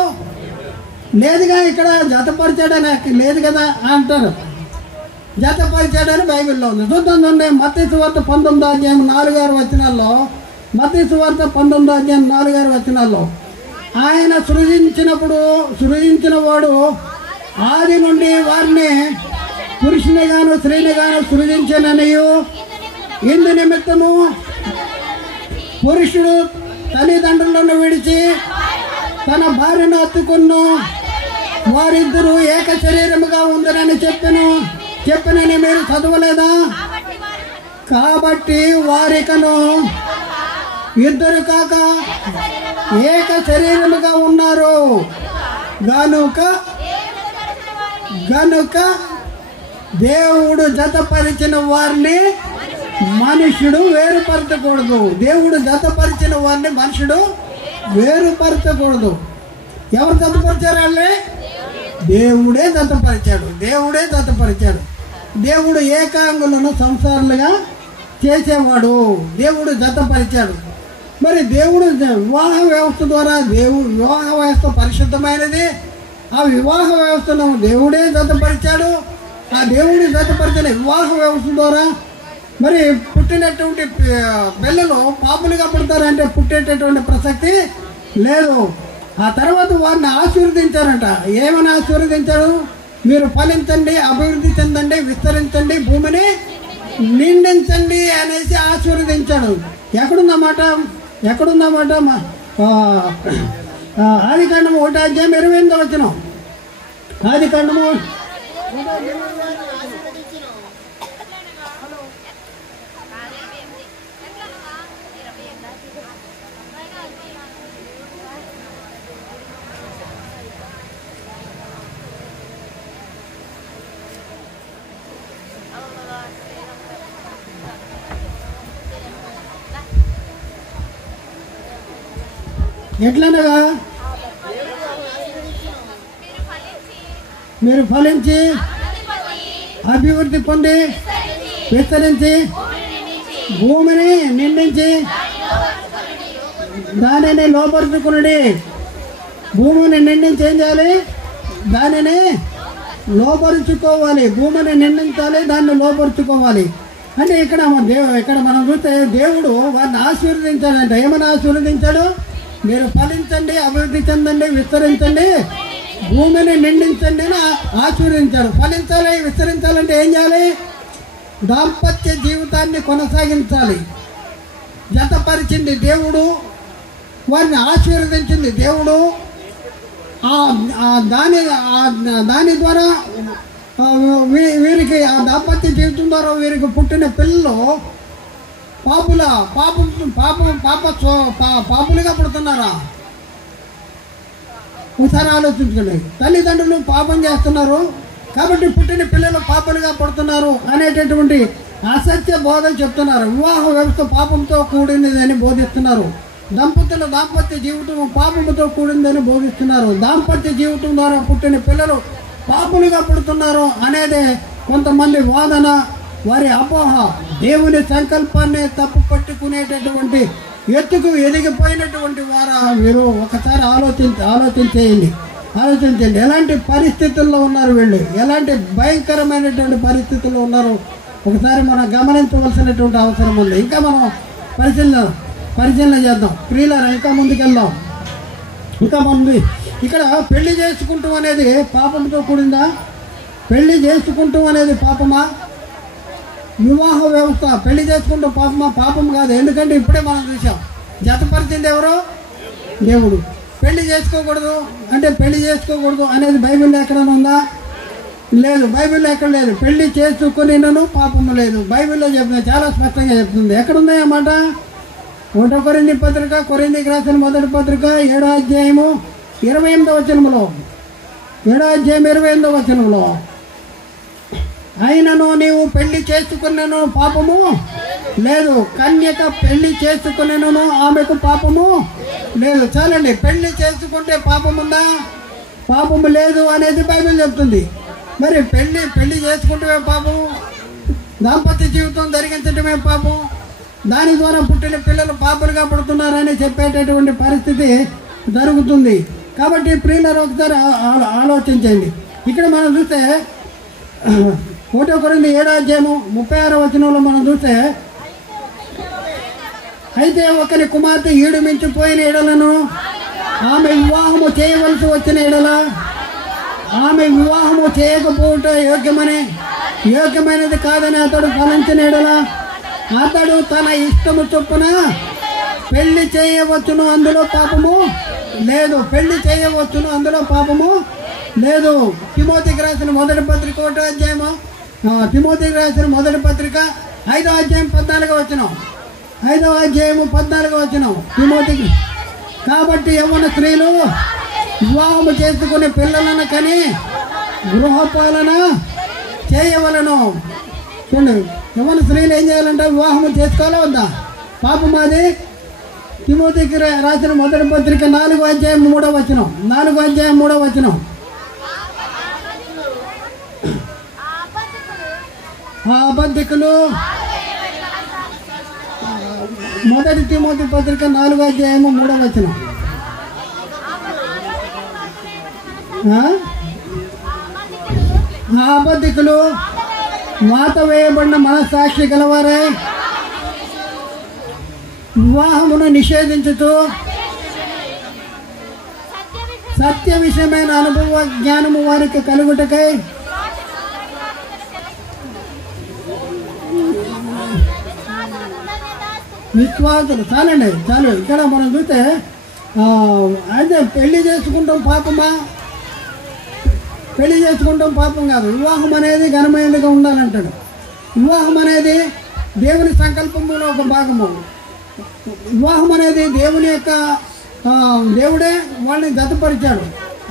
లేదుగా, ఇక్కడ జతపరిచాడని లేదు కదా అంటారు. జతపరిచాడని బైబిల్లో ఉంది. చూద్దాం. మత్తయి సువార్త 19వ అధ్యాయం 4-6 వచనాల్లో, మత్తయి సువార్త 19వ అధ్యాయం 4-6 వచనాల్లో ఆయన సృజించిన వాడు ఆది నుండి వారిని పురుషుని గాను స్త్రీని గాను సృజించననియు, ఇందు నిమిత్తము పురుషుడు తల్లిదండ్రులను విడిచి తన భార్యను హత్తుకును, వారిద్దరూ ఏక శరీరముగా ఉందరని చెప్పనని మీరు చదవలేదా? కాబట్టి వారికను ఇద్దరు కాక ఏక శరీరముగా ఉన్నారు గనుక దేవుడు జతపరిచిన వారిని మనుషుడు వేరుపరచకూడదు. దేవుడు జతపరిచిన వారిని మనుషుడు వేరుపరచకూడదు. ఎవరు జతపరిచారు? వాళ్ళే దేవుడే జతపరిచాడు. దేవుడే జతపరిచాడు. దేవుడు ఏకాంగులను సంసారాలుగా చేసేవాడు. దేవుడు జతపరిచాడు. మరి దేవుడు వివాహ వ్యవస్థ ద్వారా వివాహ వ్యవస్థ పరిశుద్ధమైనది. ఆ వివాహ వ్యవస్థను దేవుడే జతపరిచాడు. ఆ దేవుడి జతపరిచిన వివాహ వ్యవస్థ ద్వారా మరి పుట్టినటువంటి పిల్లలు పాపులుగా పుడతారంటే పుట్టేటటువంటి ప్రసక్తి లేదు. ఆ తర్వాత వారిని ఆశీర్వదించారట. ఏమని ఆశీర్వదించారు? మీరు ఫలించండి, అభివృద్ధి చెందండి, విస్తరించండి, భూమిని నిండించండి అనేసి ఆశీర్వదించాడు. ఎక్కడుందన్నమాట? ఆదికాండము 1:28 ఆదికాండము ఎట్లనగా మీరు ఫలించి అభివృద్ధి పొంది విస్తరించి భూమిని నిండించి దానిని లోపరుచుకుని. భూమిని నిండించి ఏం చేయాలి? దానిని లోపరుచుకోవాలి. భూమిని నిండించాలి, దాన్ని లోపరుచుకోవాలి. అంటే ఇక్కడ మనం చూస్తే దేవుడు వారిని ఆశీర్వదించాడంట. ఏమని ఆశీర్వదించాడు? మీరు ఫలించండి, అభివృద్ధి చెందండి, విస్తరించండి, భూమిని నిండించండి అని ఆశీర్వదించాడు. ఫలించాలి, విస్తరించాలంటే ఏం చేయాలి? దాంపత్య జీవితాన్ని కొనసాగించాలి. జతపరిచింది దేవుడు, వారిని ఆశీర్వదించింది దేవుడు. దాని ద్వారా వీరికి ఆ దాంపత్య జీవితం ద్వారా వీరికి పుట్టిన పిల్లలు పాపులుగా పుడుతున్నారా? ఒకసారి ఆలోచించండి. తల్లిదండ్రులు పాపం చేస్తున్నారు కాబట్టి పుట్టిన పిల్లలు పాపులుగా పుడుతున్నారు అనేటటువంటి అసత్య బోధన చెప్తున్నారు. వివాహ వ్యవస్థ పాపంతో కూడినదని బోధిస్తున్నారు. దాంపత్య జీవితం పాపంతో కూడిందని బోధిస్తున్నారు. దాంపత్య జీవితం ద్వారా పుట్టిన పిల్లలు పాపులుగా పుడుతున్నారు అనేది కొంతమంది వాదన, వారి అపోహ. దేవుని సంకల్పాన్ని తప్పు పట్టుకునేటటువంటి ఎత్తుకు ఎదిగిపోయినటువంటి వారు మీరు ఒకసారి ఆలోచించేయండి. ఎలాంటి పరిస్థితుల్లో ఉన్నారు వీళ్ళు, ఎలాంటి భయంకరమైనటువంటి పరిస్థితుల్లో ఉన్నారు ఒకసారి మనం గమనించవలసినటువంటి అవసరం ఉంది. ఇంకా మనం పరిశీలన చేద్దాం. ప్రియులారా, ఇంకా ముందుకెళ్దాం. ఇంకా ముందు ఇక్కడ పెళ్లి చేసుకుంటాం అనేది పాపంతో కూడిందా? పెళ్లి చేసుకుంటాం అనేది పాపమా? వివాహ వ్యవస్థ పెళ్లి చేసుకుంటాం పాపమా? పాపం కాదు. ఎందుకంటే ఇప్పుడే మనం చూసాం, జతపరిచింది ఎవరో? దేవుడు. పెళ్లి చేసుకోకూడదు అంటే పెళ్లి చేసుకోకూడదు అనేది బైబిల్లో ఎక్కడైనా ఉందా? లేదు, బైబిల్లో ఎక్కడ లేదు. పెళ్లి చేసుకునినను పాపము లేదు. బైబిల్లో చెప్తుంది, చాలా స్పష్టంగా చెప్తుంది. ఎక్కడుంది అన్నమాట? 1 కొరింథీ పత్రిక, కొరింథీకి రాసిన మొదటి పత్రిక 7వ అధ్యాయము 28వ వచనంలో, 7వ అధ్యాయం 28వ వచనంలో, అయినను నీవు పెళ్లి చేసుకున్నను పాపము లేదు, కన్యక పెళ్లి చేసుకున్నను ఆమెకు పాపము లేదు. చాలండి. పెళ్లి చేసుకుంటే పాపం ఉందా? పాపము లేదు అనేది బైబిల్ చెప్తుంది. మరి పెళ్లి చేసుకుంటమే పాపం, దాంపత్య జీవితం జరిగించడమే పాపం, దాని ద్వారా పుట్టిన పిల్లలు పాపలుగా పుడుతున్నారని చెప్పేటటువంటి పరిస్థితి జరుగుతుంది. కాబట్టి ప్రియులారా, ఒకసారి ఆలోచించండి. ఇక్కడ మనం చూస్తే 1 కొరింథీ 7వ అధ్యాయము 36వ వచనంలో మనం చూస్తే, అయితే ఒకరి కుమార్తె ఈడు మించిపోయిన ఎడలను ఆమె వివాహము చేయవలసి వచ్చిన ఎడల ఆమె వివాహము చేయకపోవట యోగ్యమైనది కాదని అతడు ఫలించిన ఎడల అతడు తన ఇష్టము చొప్పున పెళ్లి చేయవచ్చును, అందులో పాపము లేదు. పెళ్లి చేయవచ్చును, అందులో పాపము లేదు. తిమోతికి రాసిన మొదటి పత్రిక 1వ అధ్యాయము, తిమోతికి రాసిన మొదటి పత్రిక 5వ అధ్యాయం 14వ వచనం, 5వ అధ్యాయము 14వ వచనం తిమోతికి. కాబట్టి యవ్వన స్త్రీలు వివాహము చేసుకునే పిల్లలను కని గృహపాలన చేయవలను. చూడండి, యవ్వన స్త్రీలు ఏం చేయాలంటే వివాహము చేసుకోవాలా వద్దా? పాపం అది. తిమోతికి రాసిన మొదటి పత్రిక 4వ అధ్యాయం 3వ వచనం. 4వ అధ్యాయం 3వ వచనం. ఆ అబద్ధికులు మొదటి తిమోతి పత్రిక 4వ అధ్యాయం 3వ వచనం. ఆ అబద్ధికులు వాత వేయబడిన మనస్సాక్షి గలవారై వివాహమును నిషేధించుతూ సత్య విషయమైన అనుభవ జ్ఞానము వారికి కలుగుటకై విశ్వాసులు. చాలు. ఇక్కడ మనం చూస్తే అయితే పెళ్లి చేసుకుంటాం పాపమా? పెళ్లి చేసుకుంటాం పాపం కాదు. వివాహం అనేది ఘనమైనదిగా ఉండాలంటాడు. వివాహం అనేది దేవుని సంకల్పంలో ఒక భాగము. వివాహం అనేది దేవుని యొక్క దేవుడే వాళ్ళని జతపరిచాడు.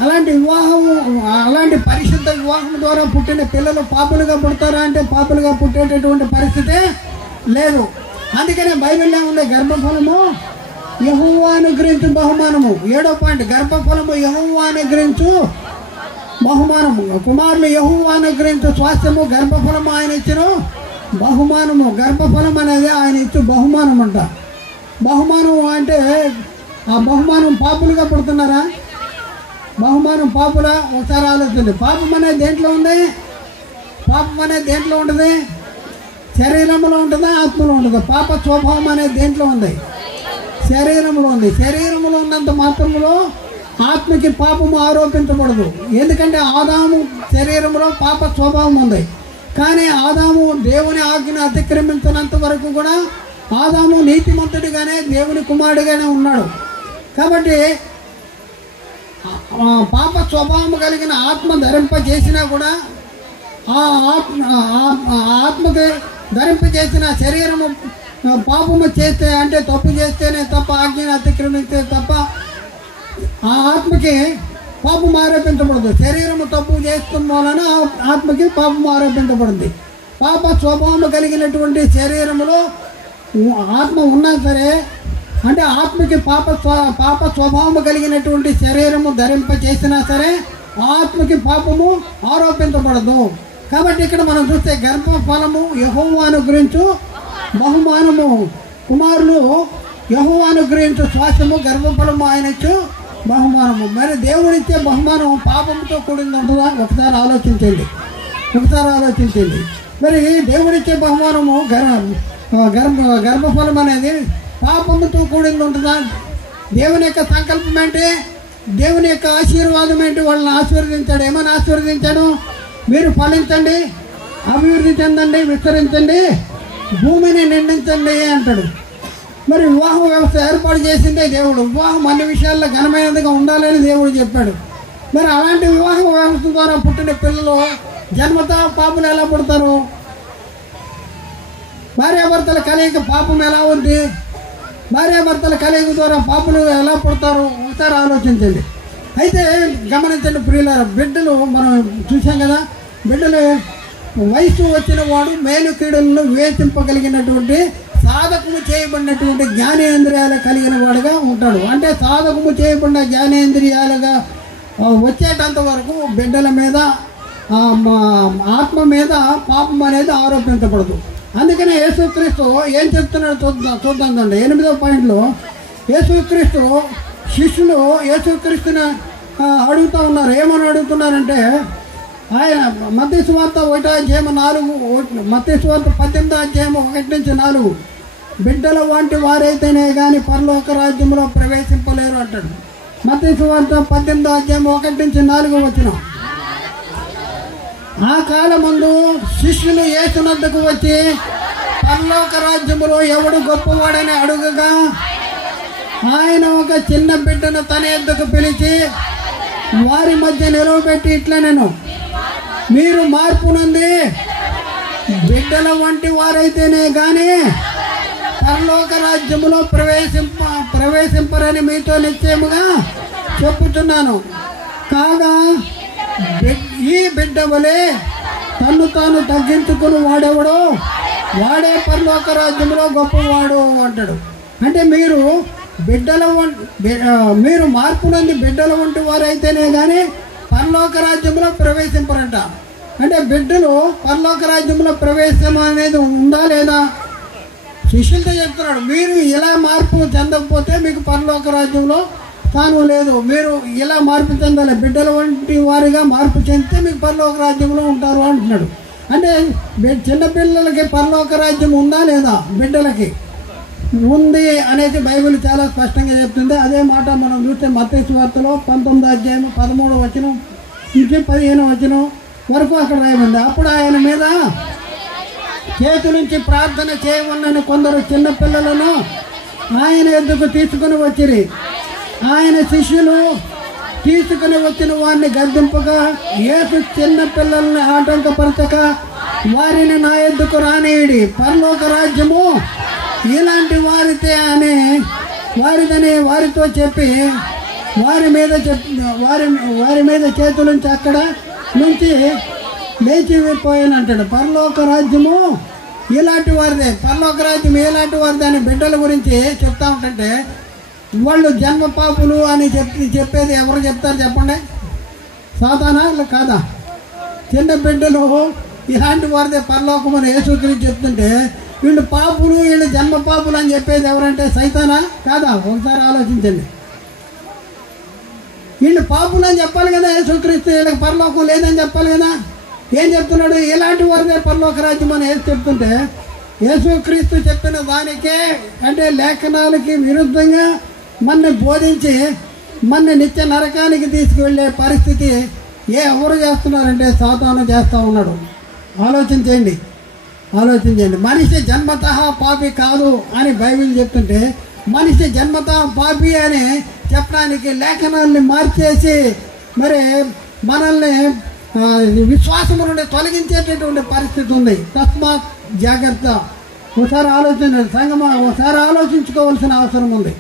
అలాంటి వివాహము, అలాంటి పరిశుద్ధ వివాహం ద్వారా పుట్టిన పిల్లలు పాపులుగా పుడతారా అంటే పాపులుగా పుట్టేటటువంటి పరిస్థితే లేదు. అందుకనే బైబిల్లో ఉండే గర్భఫలము యెహోవా అనుగ్రహించు బహుమానము. 7వ పాయింట్, గర్భఫలము యెహోవా అనుగ్రహించు బహుమానము. కుమారులు యెహోవా అనుగ్రహించు స్వాస్థ్యము, గర్భఫలము ఆయన ఇచ్చిన బహుమానము. గర్భఫలం అనేది ఆయన ఇచ్చు బహుమానం అంట. బహుమానం అంటే ఆ బహుమానం పాపులుగా పుడుతున్నారా? బహుమానం పాపులా? ఒకసారి ఆలోచించండి. పాపం అనేది దేంట్లో ఉంది? పాపం అనేది దేంట్లో ఉంటుంది? శరీరంలో ఉంటుందా, ఆత్మలో ఉంటుందా? పాప స్వభావం అనేది దేంట్లో ఉంది? శరీరంలో ఉంది. శరీరంలో ఉన్నంత మాత్రంలో ఆత్మకి పాపము ఆరోపించబడదు. ఎందుకంటే ఆదాము శరీరంలో పాప స్వభావం ఉంది. కానీ ఆదాము దేవుని ఆజ్ఞను అతిక్రమించినంత వరకు కూడా ఆదాము నీతిమంతుడిగానే దేవుని కుమారుడిగానే ఉన్నాడు. కాబట్టి పాప స్వభావం కలిగిన ఆత్మ ధరింపజేసినా కూడా ఆ ఆత్మకి ధరింపజేసిన శరీరము పాపము చేస్తే అంటే తప్పు చేస్తేనే తప్ప, ఆజ్ఞను అతిక్రమిస్తే తప్ప ఆ ఆత్మకి పాపం ఆరోపించబడదు. శరీరము తప్పు చేస్తున్న వలన ఆత్మకి పాపం ఆరోపించబడింది. పాప స్వభావం కలిగినటువంటి శరీరములో ఆత్మ ఉన్నా సరే, అంటే ఆత్మకి పాప స్వభావం కలిగినటువంటి శరీరము ధరింపచేసినా సరే ఆత్మకి పాపము ఆరోపించబడదు. కాబట్టి ఇక్కడ మనం చూస్తే గర్భఫలము యెహోవా అనుగ్రహించు బహుమానము. కుమారులు యెహోవా అనుగ్రహించు స్వాస్థ్యము, గర్భఫలము ఆయన ఇచ్చు బహుమానము. మరి దేవుడిచ్చే బహుమానం పాపంతో కూడింది ఉంటుందా? ఒకసారి ఆలోచించండి. మరి దేవుడిచ్చే బహుమానము గర్భఫలం అనేది పాపముతో కూడింది ఉంటుందా? దేవుని యొక్క సంకల్పం ఏంటి? దేవుని యొక్క ఆశీర్వాదం ఏంటి? వాళ్ళని ఆశీర్వదించాడు. ఏమని ఆశీర్వదించాడు? మీరు ఫలించండి, అభివృద్ధి చెందండి, విస్తరించండి, భూమిని నిండించండి అంటాడు. మరి వివాహ వ్యవస్థ ఏర్పాటు చేసిందే దేవుడు. వివాహం అన్ని విషయాల్లో ఘనమైనదిగా ఉండాలని దేవుడు చెప్పాడు. మరి అలాంటి వివాహ వ్యవస్థ ద్వారా పుట్టిన పిల్లలు జన్మత పాపులు ఎలా పుడతారు? భార్యాభర్తల కలయిక పాపం ఎలా ఉంది? భార్యాభర్తల కలయిక ద్వారా పాపులు ఎలా పుడతారు? ఒకసారి ఆలోచించండి. అయితే గమనించండి ప్రియులారా, బిడ్డలు మనం చూసాం కదా, బిడ్డలు వయసు వచ్చిన వాడు మేలు కీడులను వివేచింపగలిగినటువంటి సాధకము చేయబడినటువంటి జ్ఞానేంద్రియాలు కలిగిన వాడుగా ఉంటాడు. అంటే సాధకము చేయబడిన జ్ఞానేంద్రియాలుగా వచ్చేటంత వరకు బిడ్డల మీద ఆత్మ మీద పాపం అనేది ఆరోపించబడదు. అందుకనే యేసుక్రీస్తు ఏం చెప్తున్నాడు చూద్దాం. 8వ పాయింట్లో యేసుక్రీస్తు శిష్యులు యేసుక్రీస్తుని అడుగుతూ ఉన్నారు. ఏమని అడుగుతున్నారంటే, ఆయన మత్తయి సువార్త 1వ అధ్యాయం 4, మత్తయి సువార్త 18వ అధ్యాయం 1-4, బిడ్డల వంటి వారైతేనే కానీ పరలోక రాజ్యంలో ప్రవేశింపలేరు అంటాడు. మత్తయి సువార్త 18వ అధ్యాయం 1-4 వచనం. ఆ కాలమందు శిష్యులు యేసునద్దకు వచ్చి పరలోక రాజ్యములో ఎవడు గొప్పవాడని అడుగగా ఆయన ఒక చిన్న బిడ్డను తన యొద్దకు పిలిచి వారి మధ్య నిలవబెట్టి ఇట్లా, నేను మీరు మార్పు నుండి బిడ్డల వంటి వారైతేనే కానీ పరలోక రాజ్యములో ప్రవేశింపరని మీతో నిశ్చయముగా చెప్పుతున్నాను. కాగా ఈ బిడ్డ వలె తన్ను తాను తగ్గించుకుని వాడెవడో వాడే పరలోక రాజ్యంలో గొప్పవాడు అంటాడు. అంటే మీరు మీరు మార్పు నుండి బిడ్డల వంటి వారైతేనే కానీ పరలోక రాజ్యంలో ప్రవేశింపరంట. అంటే బిడ్డలు పరలోక రాజ్యంలో ప్రవేశం అనేది ఉందా లేదా? శిష్యులతో చెప్తున్నాడు, మీరు ఇలా మార్పు చెందకపోతే మీకు పరలోక రాజ్యంలో స్థానం లేదు. మీరు ఇలా మార్పు చెందాలి, బిడ్డల వంటి వారిగా మార్పు చెందితే మీకు పరలోక రాజ్యంలో ఉంటారు అంటున్నాడు. అంటే చిన్నపిల్లలకి పరలోక రాజ్యం ఉందా లేదా? బిడ్డలకి ఉంది అనేది బైబిల్ చాలా స్పష్టంగా చెప్తుంది. అదే మాట మనం చూస్తే మత్తయి సువార్తలో 19వ అధ్యాయం 13వ వచనం నుంచి 15వ వచనం వరకు అక్కడ రాయబడింది. అప్పుడు ఆయన మీద చేతి నుంచి ప్రార్థన చేయమని కొందరు చిన్నపిల్లలను ఆయన ఎద్దుకు తీసుకుని వచ్చిరి. ఆయన శిష్యులు తీసుకుని వచ్చిన వారిని గద్దింపగా యేసు చిన్న పిల్లల్ని ఆటంకపరచక వారిని నా ఎద్దుకు రానియడి, పరలోక రాజ్యము ఇలాంటి వారిదని వారితో చెప్పి వారి మీద చేతులుంచి అక్కడ నుంచి లేచిపోయానంటాడు. పరలోక రాజ్యము ఇలాంటి వారిదే, పరలోక రాజ్యం ఇలాంటి వారిదే అని బిడ్డల గురించి చెప్తా ఉంటుంటే వాళ్ళు జన్మ పాపులు అని చెప్పేది ఎవరు చెప్తారు చెప్పండి? సాతానా కాదా? చిన్న బిడ్డలు ఇలాంటి వారిదే పరలోకం అని యేసుక్రీస్తు చెప్తుంటే వీళ్ళు పాపులు, వీళ్ళు జన్మ పాపులు అని చెప్పేది ఎవరంటే సైతానా కాదా? ఒకసారి ఆలోచించండి. వీళ్ళు పాపులు అని చెప్పాలి కదా యేసుక్రీస్తు, వీళ్ళకి పరలోకం లేదని చెప్పాలి కదా. ఏం చెప్తున్నాడు? ఇలాంటి వారిదే పరలోక రాజ్యం అని యేసు చెప్తుంటే యేసుక్రీస్తు చెప్పిన దానికే అంటే లేఖనాలకి విరుద్ధంగా మన్ని బోధించి మన్ని నిత్య నరకానికి తీసుకువెళ్ళే పరిస్థితి ఎవరు చేస్తున్నారంటే సాతాను చేస్తూ ఉన్నాడు. ఆలోచించండి. మనిషి జన్మతః పాపి కాదు అని బైబిల్ చెప్తుంటే మనిషి జన్మతః పాపి అని చెప్పడానికి లేఖనాల్ని మార్చేసి మరి మనల్ని విశ్వాసం నుండి తొలగించేటటువంటి పరిస్థితి ఉంది. తస్మాత్ జాగ్రత్త. ఒకసారి ఆలోచించండి సంగమా, ఒకసారి ఆలోచించుకోవాల్సిన అవసరం ఉంది.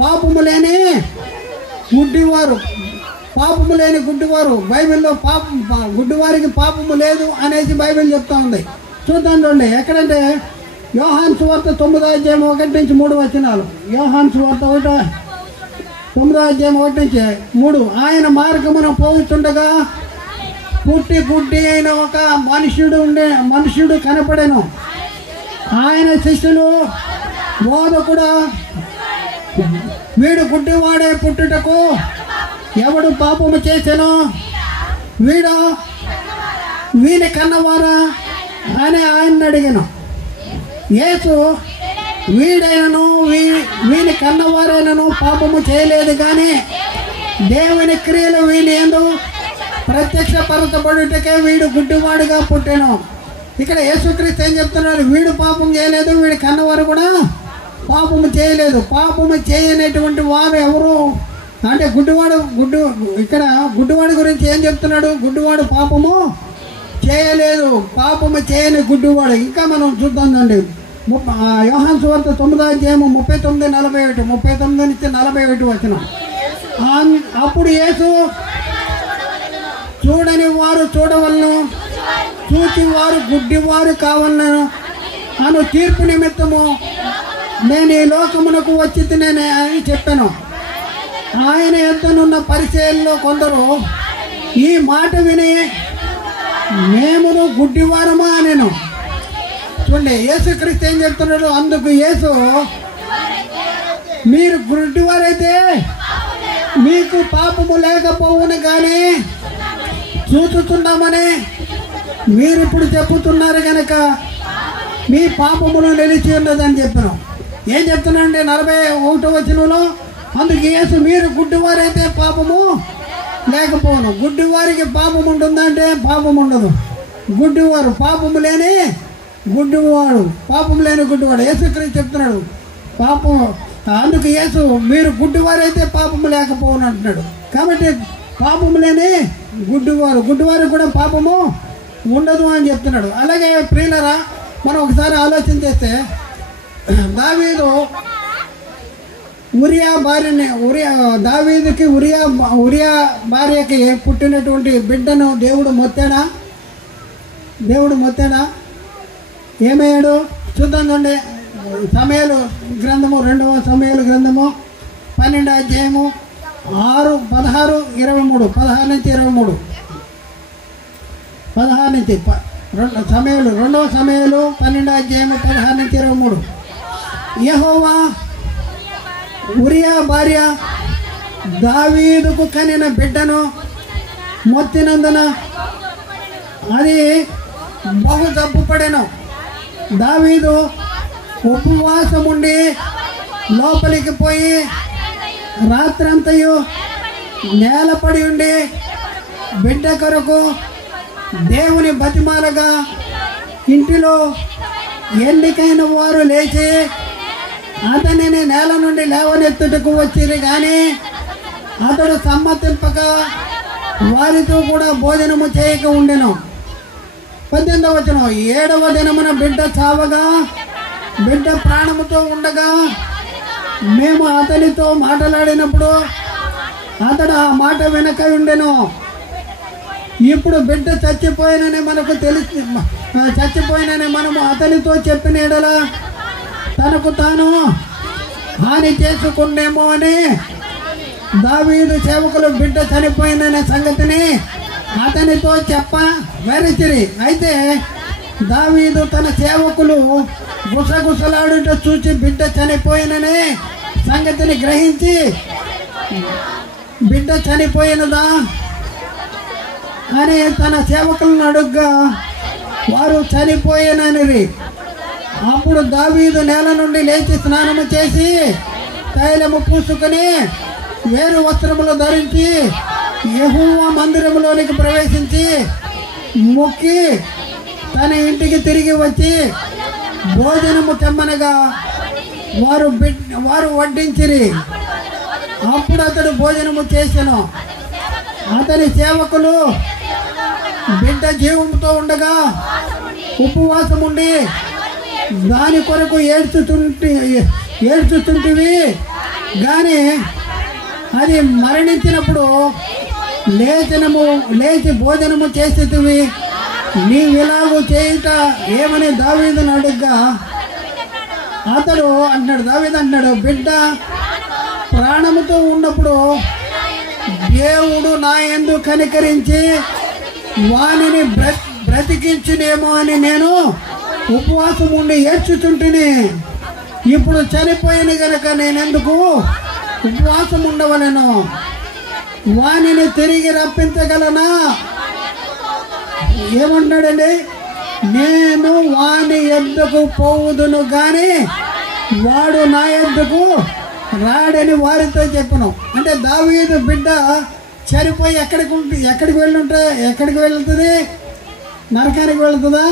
పాపము లేని గుడ్డివారు బైబిల్లో గుడ్డివారికి పాపము లేదు అనేసి బైబిల్ చెప్తా ఉంది. చూద్దాం చూడండి. ఎక్కడంటే యోహాను సువార్త 9వ అధ్యాయం 1 నుంచి 3 వచనాలు. యోహాను సువార్త 9వ అధ్యాయం 1 నుంచి 3. ఆయన మార్గమున పోతుండగా పుట్టి అయిన ఒక మనుష్యుడు కనపడెను. ఆయన శిష్యులు బోధకుడా, వీడు గుడ్డివాడే పుట్టుటకు ఎవడు పాపము చేశానో వీని కన్నవారా అని ఆయన అడిగాను. యేసు వీడైనను వీని కన్నవారైనను పాపము చేయలేదు, కానీ దేవుని క్రియలు వీని యందు ప్రత్యక్షపరచబడుటకే వీడు గుడ్డివాడుగా పుట్టాను. ఇక్కడ యేసుక్రీస్తు ఏం చెప్తున్నారు? వీడు పాపం చేయలేదు, వీడి కన్నవారు కూడా పాపము చేయలేదు. పాపము చేయనటువంటి వారు ఎవరు అంటే ఇక్కడ గుడ్డివాడి గురించి ఏం చెప్తున్నాడు? గుడ్డివాడు పాపము చేయలేదు, పాపము చేయని గుడ్డివాడు. ఇంకా మనం చూద్దామండి. యోహాను సువార్త 9వ అధ్యాయం 39 నుంచి 41 వచనం. అప్పుడు యేసు చూడని వారు చూడవలను, చూచి వారు గుడ్డివారు కావాలను అను తీర్పు నిమిత్తము నేను ఈ లోకమునకు వచ్చి తినే అని చెప్పాను. ఆయన యొద్దనున్న పరిచయంలో కొందరు ఈ మాట విని మేమును గుడ్డివారమా అనేను. చూడండి, యేసుక్రీస్తు ఏం చెప్తున్నాడు? అందుకు యేసు, మీరు గుడ్డివారైతే మీకు పాపము లేకపోవును, కానీ చూచుతున్నామని మీరు ఇప్పుడు చెప్పుతున్నారు కనుక మీ పాపమును నిలిచి ఉన్నదని చెప్పాను. ఏం చెప్తున్నానండి? 41వ వచనంలో అందుకు యేసు, మీరు గుడ్డివారైతే పాపము లేకపోను. గుడ్డివారికి పాపం ఉంటుందంటే పాపం ఉండదు. గుడ్డివారు పాపము లేని గుడ్డివాడు, యేసుక్రీస్తు చెప్తున్నాడు పాపం. అందుకు యేసు, మీరు గుడ్డివారైతే పాపము లేకపోను అంటున్నాడు. కాబట్టి పాపము లేని గుడ్డివారు కూడా పాపము ఉండదు అని చెప్తున్నాడు. అలాగే ప్రియులరా, మనం ఒకసారి ఆలోచన చేస్తే దావీదు దావీదుకి ఉరియా భార్యకి పుట్టినటువంటి బిడ్డను దేవుడు మొత్తాడా? దేవుడు మొత్తేనా ఏమయ్యాడు చూద్దాం. చూడండి సమయాలు గ్రంథము 2వ సమయాలు గ్రంథము 12వ అధ్యాయము 6, 16, 23 16 నుంచి 23 16 నుంచి సమయాలు 2వ సమయాలు 12వ అధ్యాయము 16 నుంచి 23 యెహోవా ఉరియా భార్య దావీదుకు కనిన బిడ్డను మొత్తినందున అది బహు జబ్బుపడెను. దావీదు ఉపవాసముండి లోపలికి పోయి రాత్రంతయు నేలపడి ఉండి బిడ్డ కొరకు దేవుని బతిమాలగా ఇంటిలో ఎన్నికైన వారు లేచి అతనిని నేల నుండి లేవనెత్తుటకు వచ్చింది. కానీ అతడు సమ్మతింపక వారితో కూడా భోజనము చేయక ఉండెను. 18వ వచనం 7వ దినమున బిడ్డ చావగా బిడ్డ ప్రాణముతో ఉండగా మేము అతనితో మాట్లాడినప్పుడు అతడు ఆ మాట వెనక ఉండెను. ఇప్పుడు బిడ్డ చచ్చిపోయినని మనకు తెలిసి చచ్చిపోయినని మనము అతనితో చెప్పిన ఎడల తనకు తాను హాని చేసుకుందేమో అని దావీదు సేవకులు బిడ్డ చనిపోయిందనే సంగతిని అతనితో వెరచిరి. అయితే దావీదు తన సేవకులు గుసగుసలాడుట చూసి బిడ్డ చనిపోయిననే సంగతిని గ్రహించి బిడ్డ చనిపోయినదా అని తన సేవకులను అడుగ్గా వారు చనిపోయిననిరి. అప్పుడు దావీదు నేల నుండి లేచి స్నానము చేసి తైలము పూసుకొని వేరు వస్త్రములు ధరించి యెహోవా మందిరములోనికి ప్రవేశించి మొక్కి తన ఇంటికి తిరిగి వచ్చి భోజనము తెమ్మనగా వారు వడ్డించిరి. అప్పుడు అతడు భోజనము చేసెను. అతని సేవకులు బిడ్డ జీవంతో ఉండగా ఉపవాసం ఉండి దాని కొరకు ఏడ్చుతుంటివి. కానీ అది మరణించినప్పుడు లేచి భోజనము చేసేటివి. నీవిలాగూ చేయుట ఏమని దావీదును అడుగ్గా దావీదు అంటున్నాడు, బిడ్డ ప్రాణముతో ఉన్నప్పుడు దేవుడు నా యందు కనికరించి వానిని బ్రతికించునేమో అని నేను ఉపవాసం ఉండి ఏడ్చుతుంటిని. ఇప్పుడు చనిపోయిన గనక నేనెందుకు ఉపవాసం ఉండవలను? వానిని తిరిగి రప్పించగలనా? ఏమంటాడండి? నేను వాని ఎద్దుకు పోవుదును గాని వాడు నా ఎద్దుకు రాడని వారితో చెప్పను. అంటే దావీదు బిడ్డ చనిపోయి ఎక్కడికి వెళ్తుంది? నరకానికి వెళ్తుందా?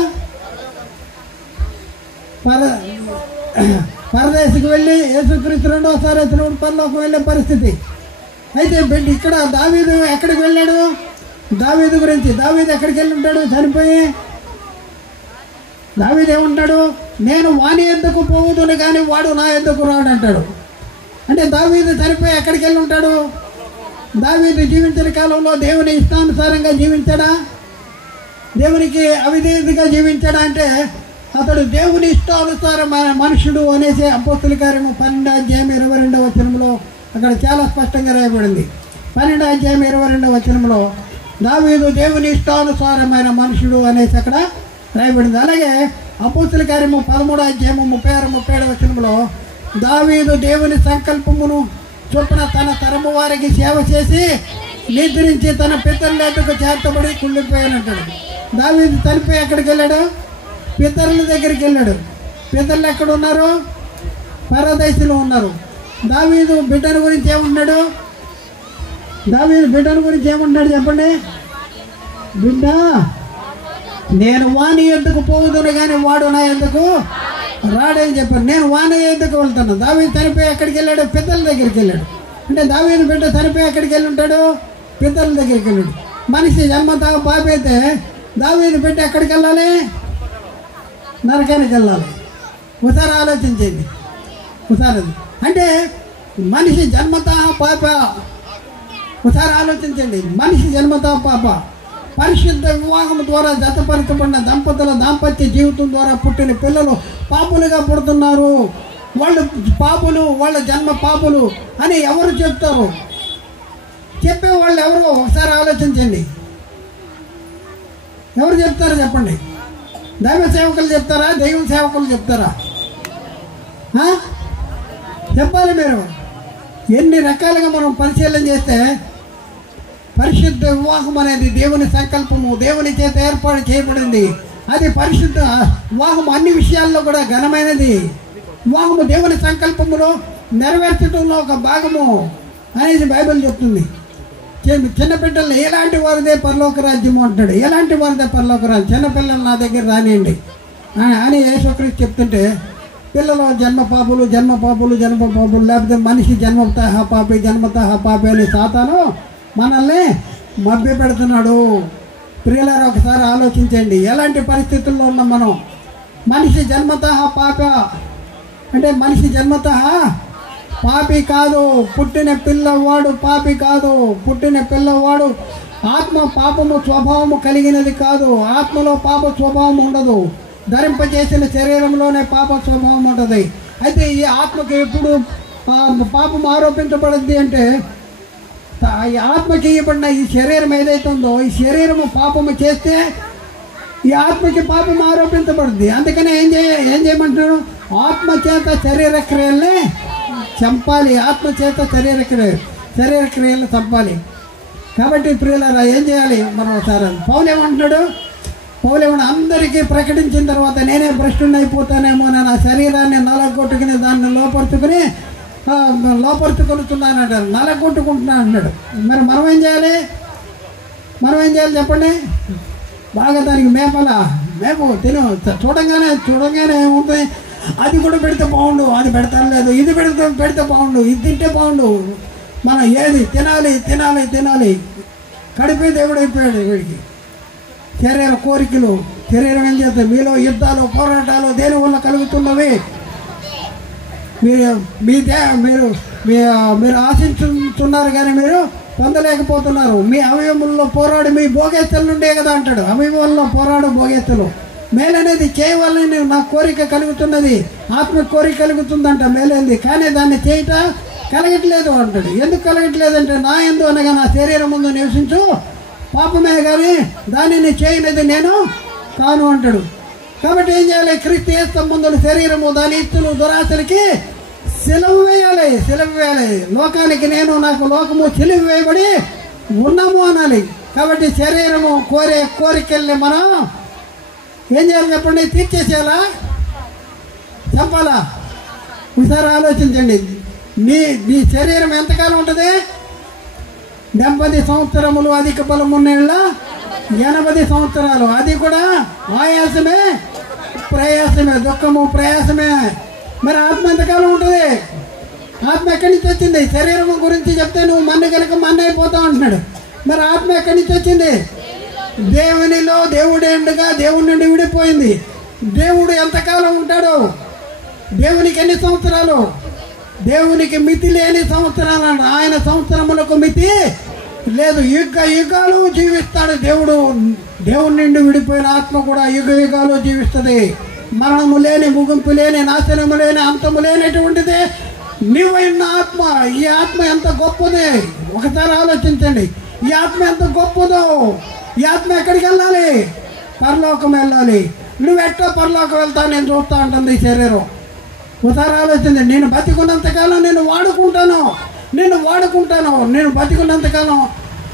పరదేశకు వెళ్ళి యేసుక్రీస్తు 2వసారి వచ్చినప్పుడు పరలోకం వెళ్ళే పరిస్థితి. అయితే బిడ్డ ఇక్కడ దావీదు ఎక్కడికి వెళ్ళాడు? దావీదు గురించి దావీదు ఎక్కడికి వెళ్ళి ఉంటాడు? చనిపోయి దావీదు ఏమంటాడు? నేను వాని ఎద్దుకు పోవుదును కానీ వాడు నా ఎద్దుకు రాడు అంటాడు. అంటే దావీదు చనిపోయి ఎక్కడికి వెళ్ళి ఉంటాడు? దావీదు జీవించిన కాలంలో దేవుని ఇష్టానుసారంగా జీవించాడా? దేవునికి అవిధేయతగా జీవించాడా? అంటే అతడు దేవుని ఇష్టానుసారమైన మనుషుడు అనేసి అపోస్తుల కార్యము 12వ అధ్యాయం 22వ వచనంలో అక్కడ చాలా స్పష్టంగా రాయబడింది. 12వ అధ్యాయం 22వ వచనంలో దావీదు దేవుని ఇష్టానుసారమైన మనుషుడు అనేసి అక్కడ రాయబడింది. అలాగే అపోస్తుల కార్యము 13వ అధ్యాయము 36, 37 వచనంలో దావీదు దేవుని సంకల్పమును చొప్పున తన తరము వారికి సేవ చేసి నిద్రించి తన పితరుల ఎద్దుకు చేర్చబడి కుళ్ళిపోయానంటాడు. దావీదు చనిపోయి ఎక్కడికి వెళ్ళాడు? పితరుల దగ్గరికి వెళ్ళాడు. పితరులు ఎక్కడ ఉన్నారు? పరదేశంలో ఉన్నారు. దావీదు బిడ్డను గురించి ఏమన్నాడు? చెప్పండి. బిడ్డ నేను వాని ఎద్దుకు పోవుదును కానీ వాడు నా ఎద్దుకు రాడని చెప్పారు. నేను వాని ఎద్దుకు వెళ్తాను. దావీదు చనిపోయి ఎక్కడికి వెళ్ళాడు? పితరుల దగ్గరికి వెళ్ళాడు. అంటే దావీదు బిడ్డ చనిపోయి ఎక్కడికి వెళ్ళి ఉంటాడు? పితరుల దగ్గరికి వెళ్ళాడు. మనిషి జన్మతా పాపి అయితే దావీదు బిడ్డ ఎక్కడికి వెళ్ళాలి? నరకానికి వెళ్ళాలి. ఒకసారి ఆలోచించండి. అంటే మనిషి జన్మతా పాప. ఒకసారి ఆలోచించండి. మనిషి జన్మతా పాప. పరిశుద్ధ వివాహం ద్వారా జతపరచబడిన దంపతుల దాంపత్య జీవితం ద్వారా పుట్టిన పిల్లలు పాపులుగా పుడుతున్నారు. వాళ్ళు పాపులు, వాళ్ళ జన్మ పాపులు అని ఎవరు చెప్తారు? చెప్పేవాళ్ళు ఎవరో ఒకసారి ఆలోచించండి. ఎవరు చెప్తారో చెప్పండి. దైవ సేవకులు చెప్తారా? దైవ సేవకులు చెప్తారా? చెప్పాలి మీరు. ఎన్ని రకాలుగా మనం పరిశీలన చేస్తే పరిశుద్ధ వివాహం అనేది దేవుని సంకల్పము, దేవుని చేత ఏర్పాటు చేయబడింది. అది పరిశుద్ధ వివాహం అన్ని విషయాల్లో కూడా ఘనమైనది. వివాహము దేవుని సంకల్పములో నెరవేర్చడంలో ఒక భాగము అనేది బైబిల్ చెప్తుంది. చిన్నపిల్లలు ఎలాంటి వారిదే పరలోక రాజ్యము అంటాడు. ఎలాంటి వారిదే పరలోక రాజ్యం? చిన్నపిల్లలు నా దగ్గర రానియండి అని యేసుక్రీస్తు చెప్తుంటే పిల్లలు జన్మ పాపులు లేకపోతే మనిషి జన్మతః పాపి అని సాతాను మనల్ని మభ్య పెడుతున్నాడు. ప్రియులారా, ఒకసారి ఆలోచించండి. ఎలాంటి పరిస్థితుల్లో ఉన్నాం మనం? మనిషి జన్మతః పాప అంటే మనిషి జన్మతః పాపి కాదు. పుట్టిన పిల్లవాడు పాపి కాదు. పుట్టిన పిల్లవాడు ఆత్మ పాపము స్వభావము కలిగినది కాదు. ఆత్మలో పాప స్వభావం ఉండదు. ధరింపజేసిన శరీరంలోనే పాప స్వభావం ఉంటుంది. అయితే ఈ ఆత్మకి ఎప్పుడు పాపం ఆరోపించబడింది అంటే ఈ ఆత్మకి ఇవ్వబడిన ఈ శరీరం ఏదైతే ఉందో ఈ శరీరము పాపము చేస్తే ఈ ఆత్మకి పాపం ఆరోపించబడుద్ది. అందుకనే ఏం చేయమంటున్నాడు? ఆత్మ చేత శరీర క్రియల్ని చంపాలి. ఆత్మ చేత శరీర క్రియలను చంపాలి. కాబట్టి ప్రియులారా ఏం చేయాలి మనం? ఒకసారి పౌలు ఏమంటున్నాడు? అందరికీ ప్రకటించిన తర్వాత నేనే భ్రష్టుని అయిపోతానేమో, నా శరీరాన్ని నలగొట్టుకుని దాన్ని లోపరుచుకొనుతున్నాను అంటారు. నలగొట్టుకుంటున్నాను అన్నాడు. మరి మనం ఏం చేయాలి చెప్పండి? బాగా దానికి మేపు చూడంగానే ఏముంటుంది? అది కూడా పెడితే బాగుండు, అది పెడతాను లేదు, ఇది పెడితే బాగుండు, ఇది తింటే బాగుండు. మనం ఏది తినాలి. కడిపే దేవుడు అయిపోయాడు వీడికి. శరీర కోరికలు, శరీరం ఏం చేస్తాయి? మీలో యుద్ధాలు, పోరాటాలు దేని వల్ల కలుగుతున్నవి? మీరు ఆశించుతున్నారు కానీ మీరు పొందలేకపోతున్నారు. మీ అవయముల్లో పోరాడు మీ భోగేస్తల నుండే కదా అంటాడు. అవయవంలో పోరాడు భోగేస్తలు. మేలనేది చేయవాలని నా కోరిక కలుగుతున్నది, ఆత్మ కోరిక కలుగుతుందంట మేలేంది, కానీ దాన్ని చేయట కలగట్లేదు అంటాడు. ఎందుకు కలగట్లేదంటే నా యందు అనగా నా శరీరం ముందు నివసించు పాపమే కానీ దానిని చేయలేదు నేను కాను అంటాడు. కాబట్టి ఏం చేయాలి? క్రీస్తు యేసు ముందు శరీరము దాని ఇత్తులు దురాశలకి సిలువ వేయాలి. లోకానికి నాకు లోకము సిలువ వేయబడి ఉన్నాము అనాలి. కాబట్టి శరీరము కోరే కోరికల్ని మనం ఏం చేయాలి చెప్పండి? తీర్చేసేయాలా? చంపాలా? ఒకసారి ఆలోచించండి. నీ శరీరం ఎంతకాలం ఉంటుంది? 70 సంవత్సరములు, అధిక బలమున్నేళ్ళ 80 సంవత్సరాలు. అది కూడా ఆయాసమే, ప్రయాసమే, దుఃఖము ప్రయాసమే. మరి ఆత్మ ఎంతకాలం ఉంటుంది? ఆత్మ ఎక్కడి నుంచి వచ్చింది? శరీరం గురించి చెప్తే నువ్వు మన్ను కనుక మన్ను అయిపోతావు అంటున్నాడు. మరి ఆత్మ ఎక్కడి నుంచి వచ్చింది? దేవునిలో దేవుడే ఉండగా దేవుడి నుండి విడిపోయింది. దేవుడు ఎంతకాలం ఉంటాడు? దేవునికి ఎన్ని సంవత్సరాలు? దేవునికి మితి లేని సంవత్సరాలు. ఆయన సంవత్సరములకు మితి లేదు. యుగాలు జీవిస్తాడు దేవుడు. దేవుడి నుండి విడిపోయిన ఆత్మ కూడా యుగాలు జీవిస్తుంది. మరణము లేని, ముగింపు లేని, నాశనము లేని, అంతము లేనటువంటిది నీవైన ఆత్మ. ఈ ఆత్మ ఎంత గొప్పది ఒకసారి ఆలోచించండి. ఈ ఆత్మ ఎంత గొప్పదో. ఈ ఆత్మ ఎక్కడికి వెళ్ళాలి? పరలోకం వెళ్ళాలి. నువ్వెట్టో పరలోకం వెళ్తావు, నేను చూస్తా ఉంటుంది ఈ శరీరం. ఒకసారి ఆలోచించండి. నేను బతికున్నంతకాలం నేను వాడుకుంటాను. నేను బతికున్నంతకాలం,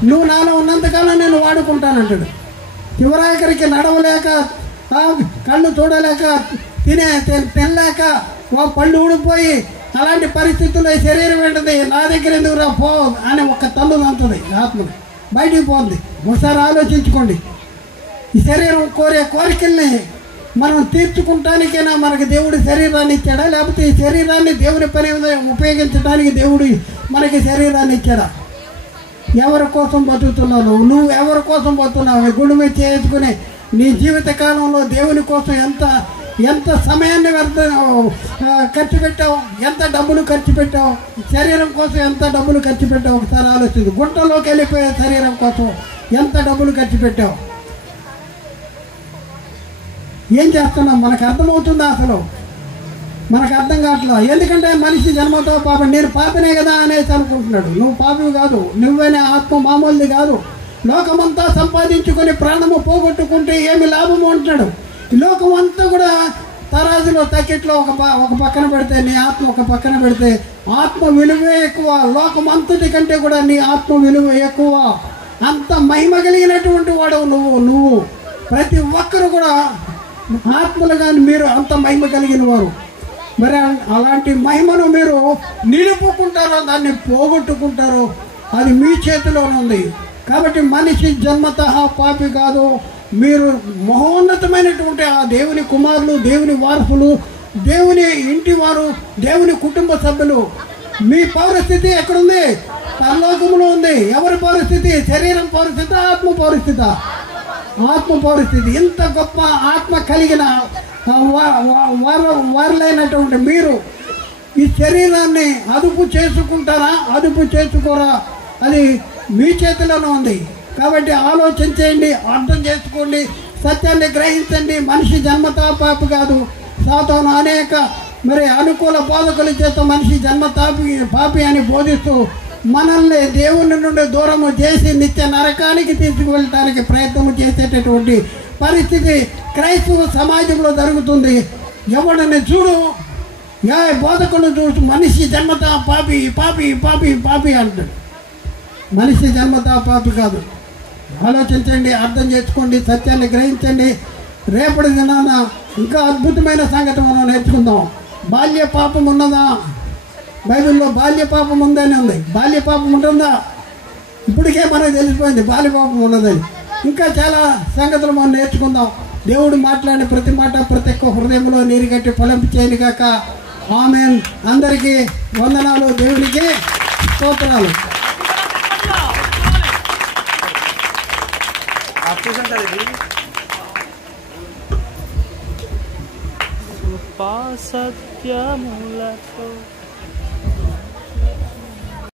నువ్వు నాలో ఉన్నంతకాలం నేను వాడుకుంటాను అంటాడు. చివరాఖరికి నడవలేక, కళ్ళు చూడలేక, తినలేక, పళ్ళు ఊడిపోయి అలాంటి పరిస్థితుల్లో శరీరం ఏంటది? నా దగ్గర ఎందుకు రా పో అని ఒక తల్లు అంటుంది. ఆత్మని బయటికి పోతుంది. ఒకసారి ఆలోచించుకోండి. ఈ శరీరం కోరే కోరికల్ని మనం తీర్చుకుంటానికైనా మనకి దేవుడు శరీరాన్ని ఇచ్చాడా? లేకపోతే ఈ శరీరాన్ని దేవుని పని ఉపయోగించడానికి దేవుడు మనకి శరీరాన్ని ఇచ్చాడా? ఎవరి కోసం బతుకుతున్నావు? నువ్వు ఎవరి కోసం బతుకున్నావు? గుండె మీద చేసుకుని నీ జీవిత కాలంలో దేవుని కోసం ఎంత సమయాన్ని ఖర్చు పెట్టావు? ఎంత డబ్బులు ఖర్చు పెట్టావు? శరీరం కోసం ఎంత డబ్బులు ఖర్చు పెట్టావు? ఒకసారి ఆలోచించు. గుంటలోకి వెళ్ళిపోయే శరీరం కోసం ఎంత డబ్బులు ఖర్చు పెట్టావు, ఏం చేస్తున్నావు? మనకు అర్థమవుతుందా? అసలు మనకు అర్థం కావట్లేదు. ఎందుకంటే మనిషి జన్మతో పాపం, నేను పాపనే కదా అనేసి అనుకుంటున్నాడు. నువ్వు పాపివి కాదు, నువ్వేనే ఆత్మ మామూలుది కాదు. లోకమంతా సంపాదించుకొని ప్రాణము పోగొట్టుకుంటే ఏమి లాభము అంటున్నాడు. ఈ లోకం అంతా కూడా తరాజులో తక్కెట్లో ఒక పక్కన పెడితే, నీ ఆత్మ ఒక పక్కన పెడితే ఆత్మ విలువే ఎక్కువ. లోకం అంతటి కంటే కూడా నీ ఆత్మ విలువ ఎక్కువ. అంత మహిమ కలిగినటువంటి వాడు నువ్వు. ప్రతి ఒక్కరు కూడా ఆత్మలు కానీ మీరు అంత మహిమ కలిగిన వారు. మరి అలాంటి మహిమను మీరు నిలుపుకుంటారో దాన్ని పోగొట్టుకుంటారో అది మీ చేతిలోనే ఉంది. కాబట్టి మనిషి జన్మతః పాపి కాదు. మీరు మహోన్నతమైనటువంటి ఆ దేవుని కుమారులు, దేవుని వారసులు, దేవుని ఇంటి వారు, దేవుని కుటుంబ సభ్యులు. మీ పౌరస్థితి ఎక్కడుంది? పరలోకములో ఉంది. ఎవరి పౌరస్థితి? శరీరం పౌరస్థితి, ఆత్మ పౌరస్థితి. ఆత్మ పౌరస్థితి. ఇంత గొప్ప ఆత్మ కలిగిన వారులైనటువంటి మీరు ఈ శరీరాన్ని అదుపు చేసుకుంటారా, అదుపు చేసుకోరా, అది మీ చేతిలోనే ఉంది. కాబట్టి ఆలోచన చేయండి, అర్థం చేసుకోండి, సత్యాన్ని గ్రహించండి. మనిషి జన్మతా పాపి కాదు. సాతాను అనేక అనుకూల బోధకుల చేత మనిషి పాపి అని బోధిస్తూ మనల్ని దేవుని నుండి దూరము చేసి నిత్య నరకానికి తీసుకువెళ్ళటానికి ప్రయత్నం చేసేటటువంటి పరిస్థితి క్రైస్తవ సమాజంలో జరుగుతుంది. ఎవడని చూడు, బోధకులు చూసి మనిషి జన్మతా పాపి పాపి పాపి పాపి అంటాడు. మనిషి జన్మతా పాపి కాదు. ఆలోచించండి, అర్థం చేసుకోండి, సత్యాన్ని గ్రహించండి. రేపటి దినాన ఇంకా అద్భుతమైన సంగతి మనం నేర్చుకుందాం. బాల్య పాపం ఉన్నదా? బైబిల్లో బాల్య పాపం ఉందని ఉంది. బాల్య పాపం ఉంటుందా? ఇప్పటికే మనకు తెలిసిపోయింది బాల్య పాపం ఉన్నదని. ఇంకా చాలా సంగతులు మనం నేర్చుకుందాం. దేవుడు మాట్లాడిన ప్రతి మాట ప్రతి ఒక్క హృదయంలో నీరు కట్టి ఫలింపు చేయను కాక. ఆమేన్. అందరికీ వందనాలు, దేవునికి స్తోత్రాలు. సత్యములతో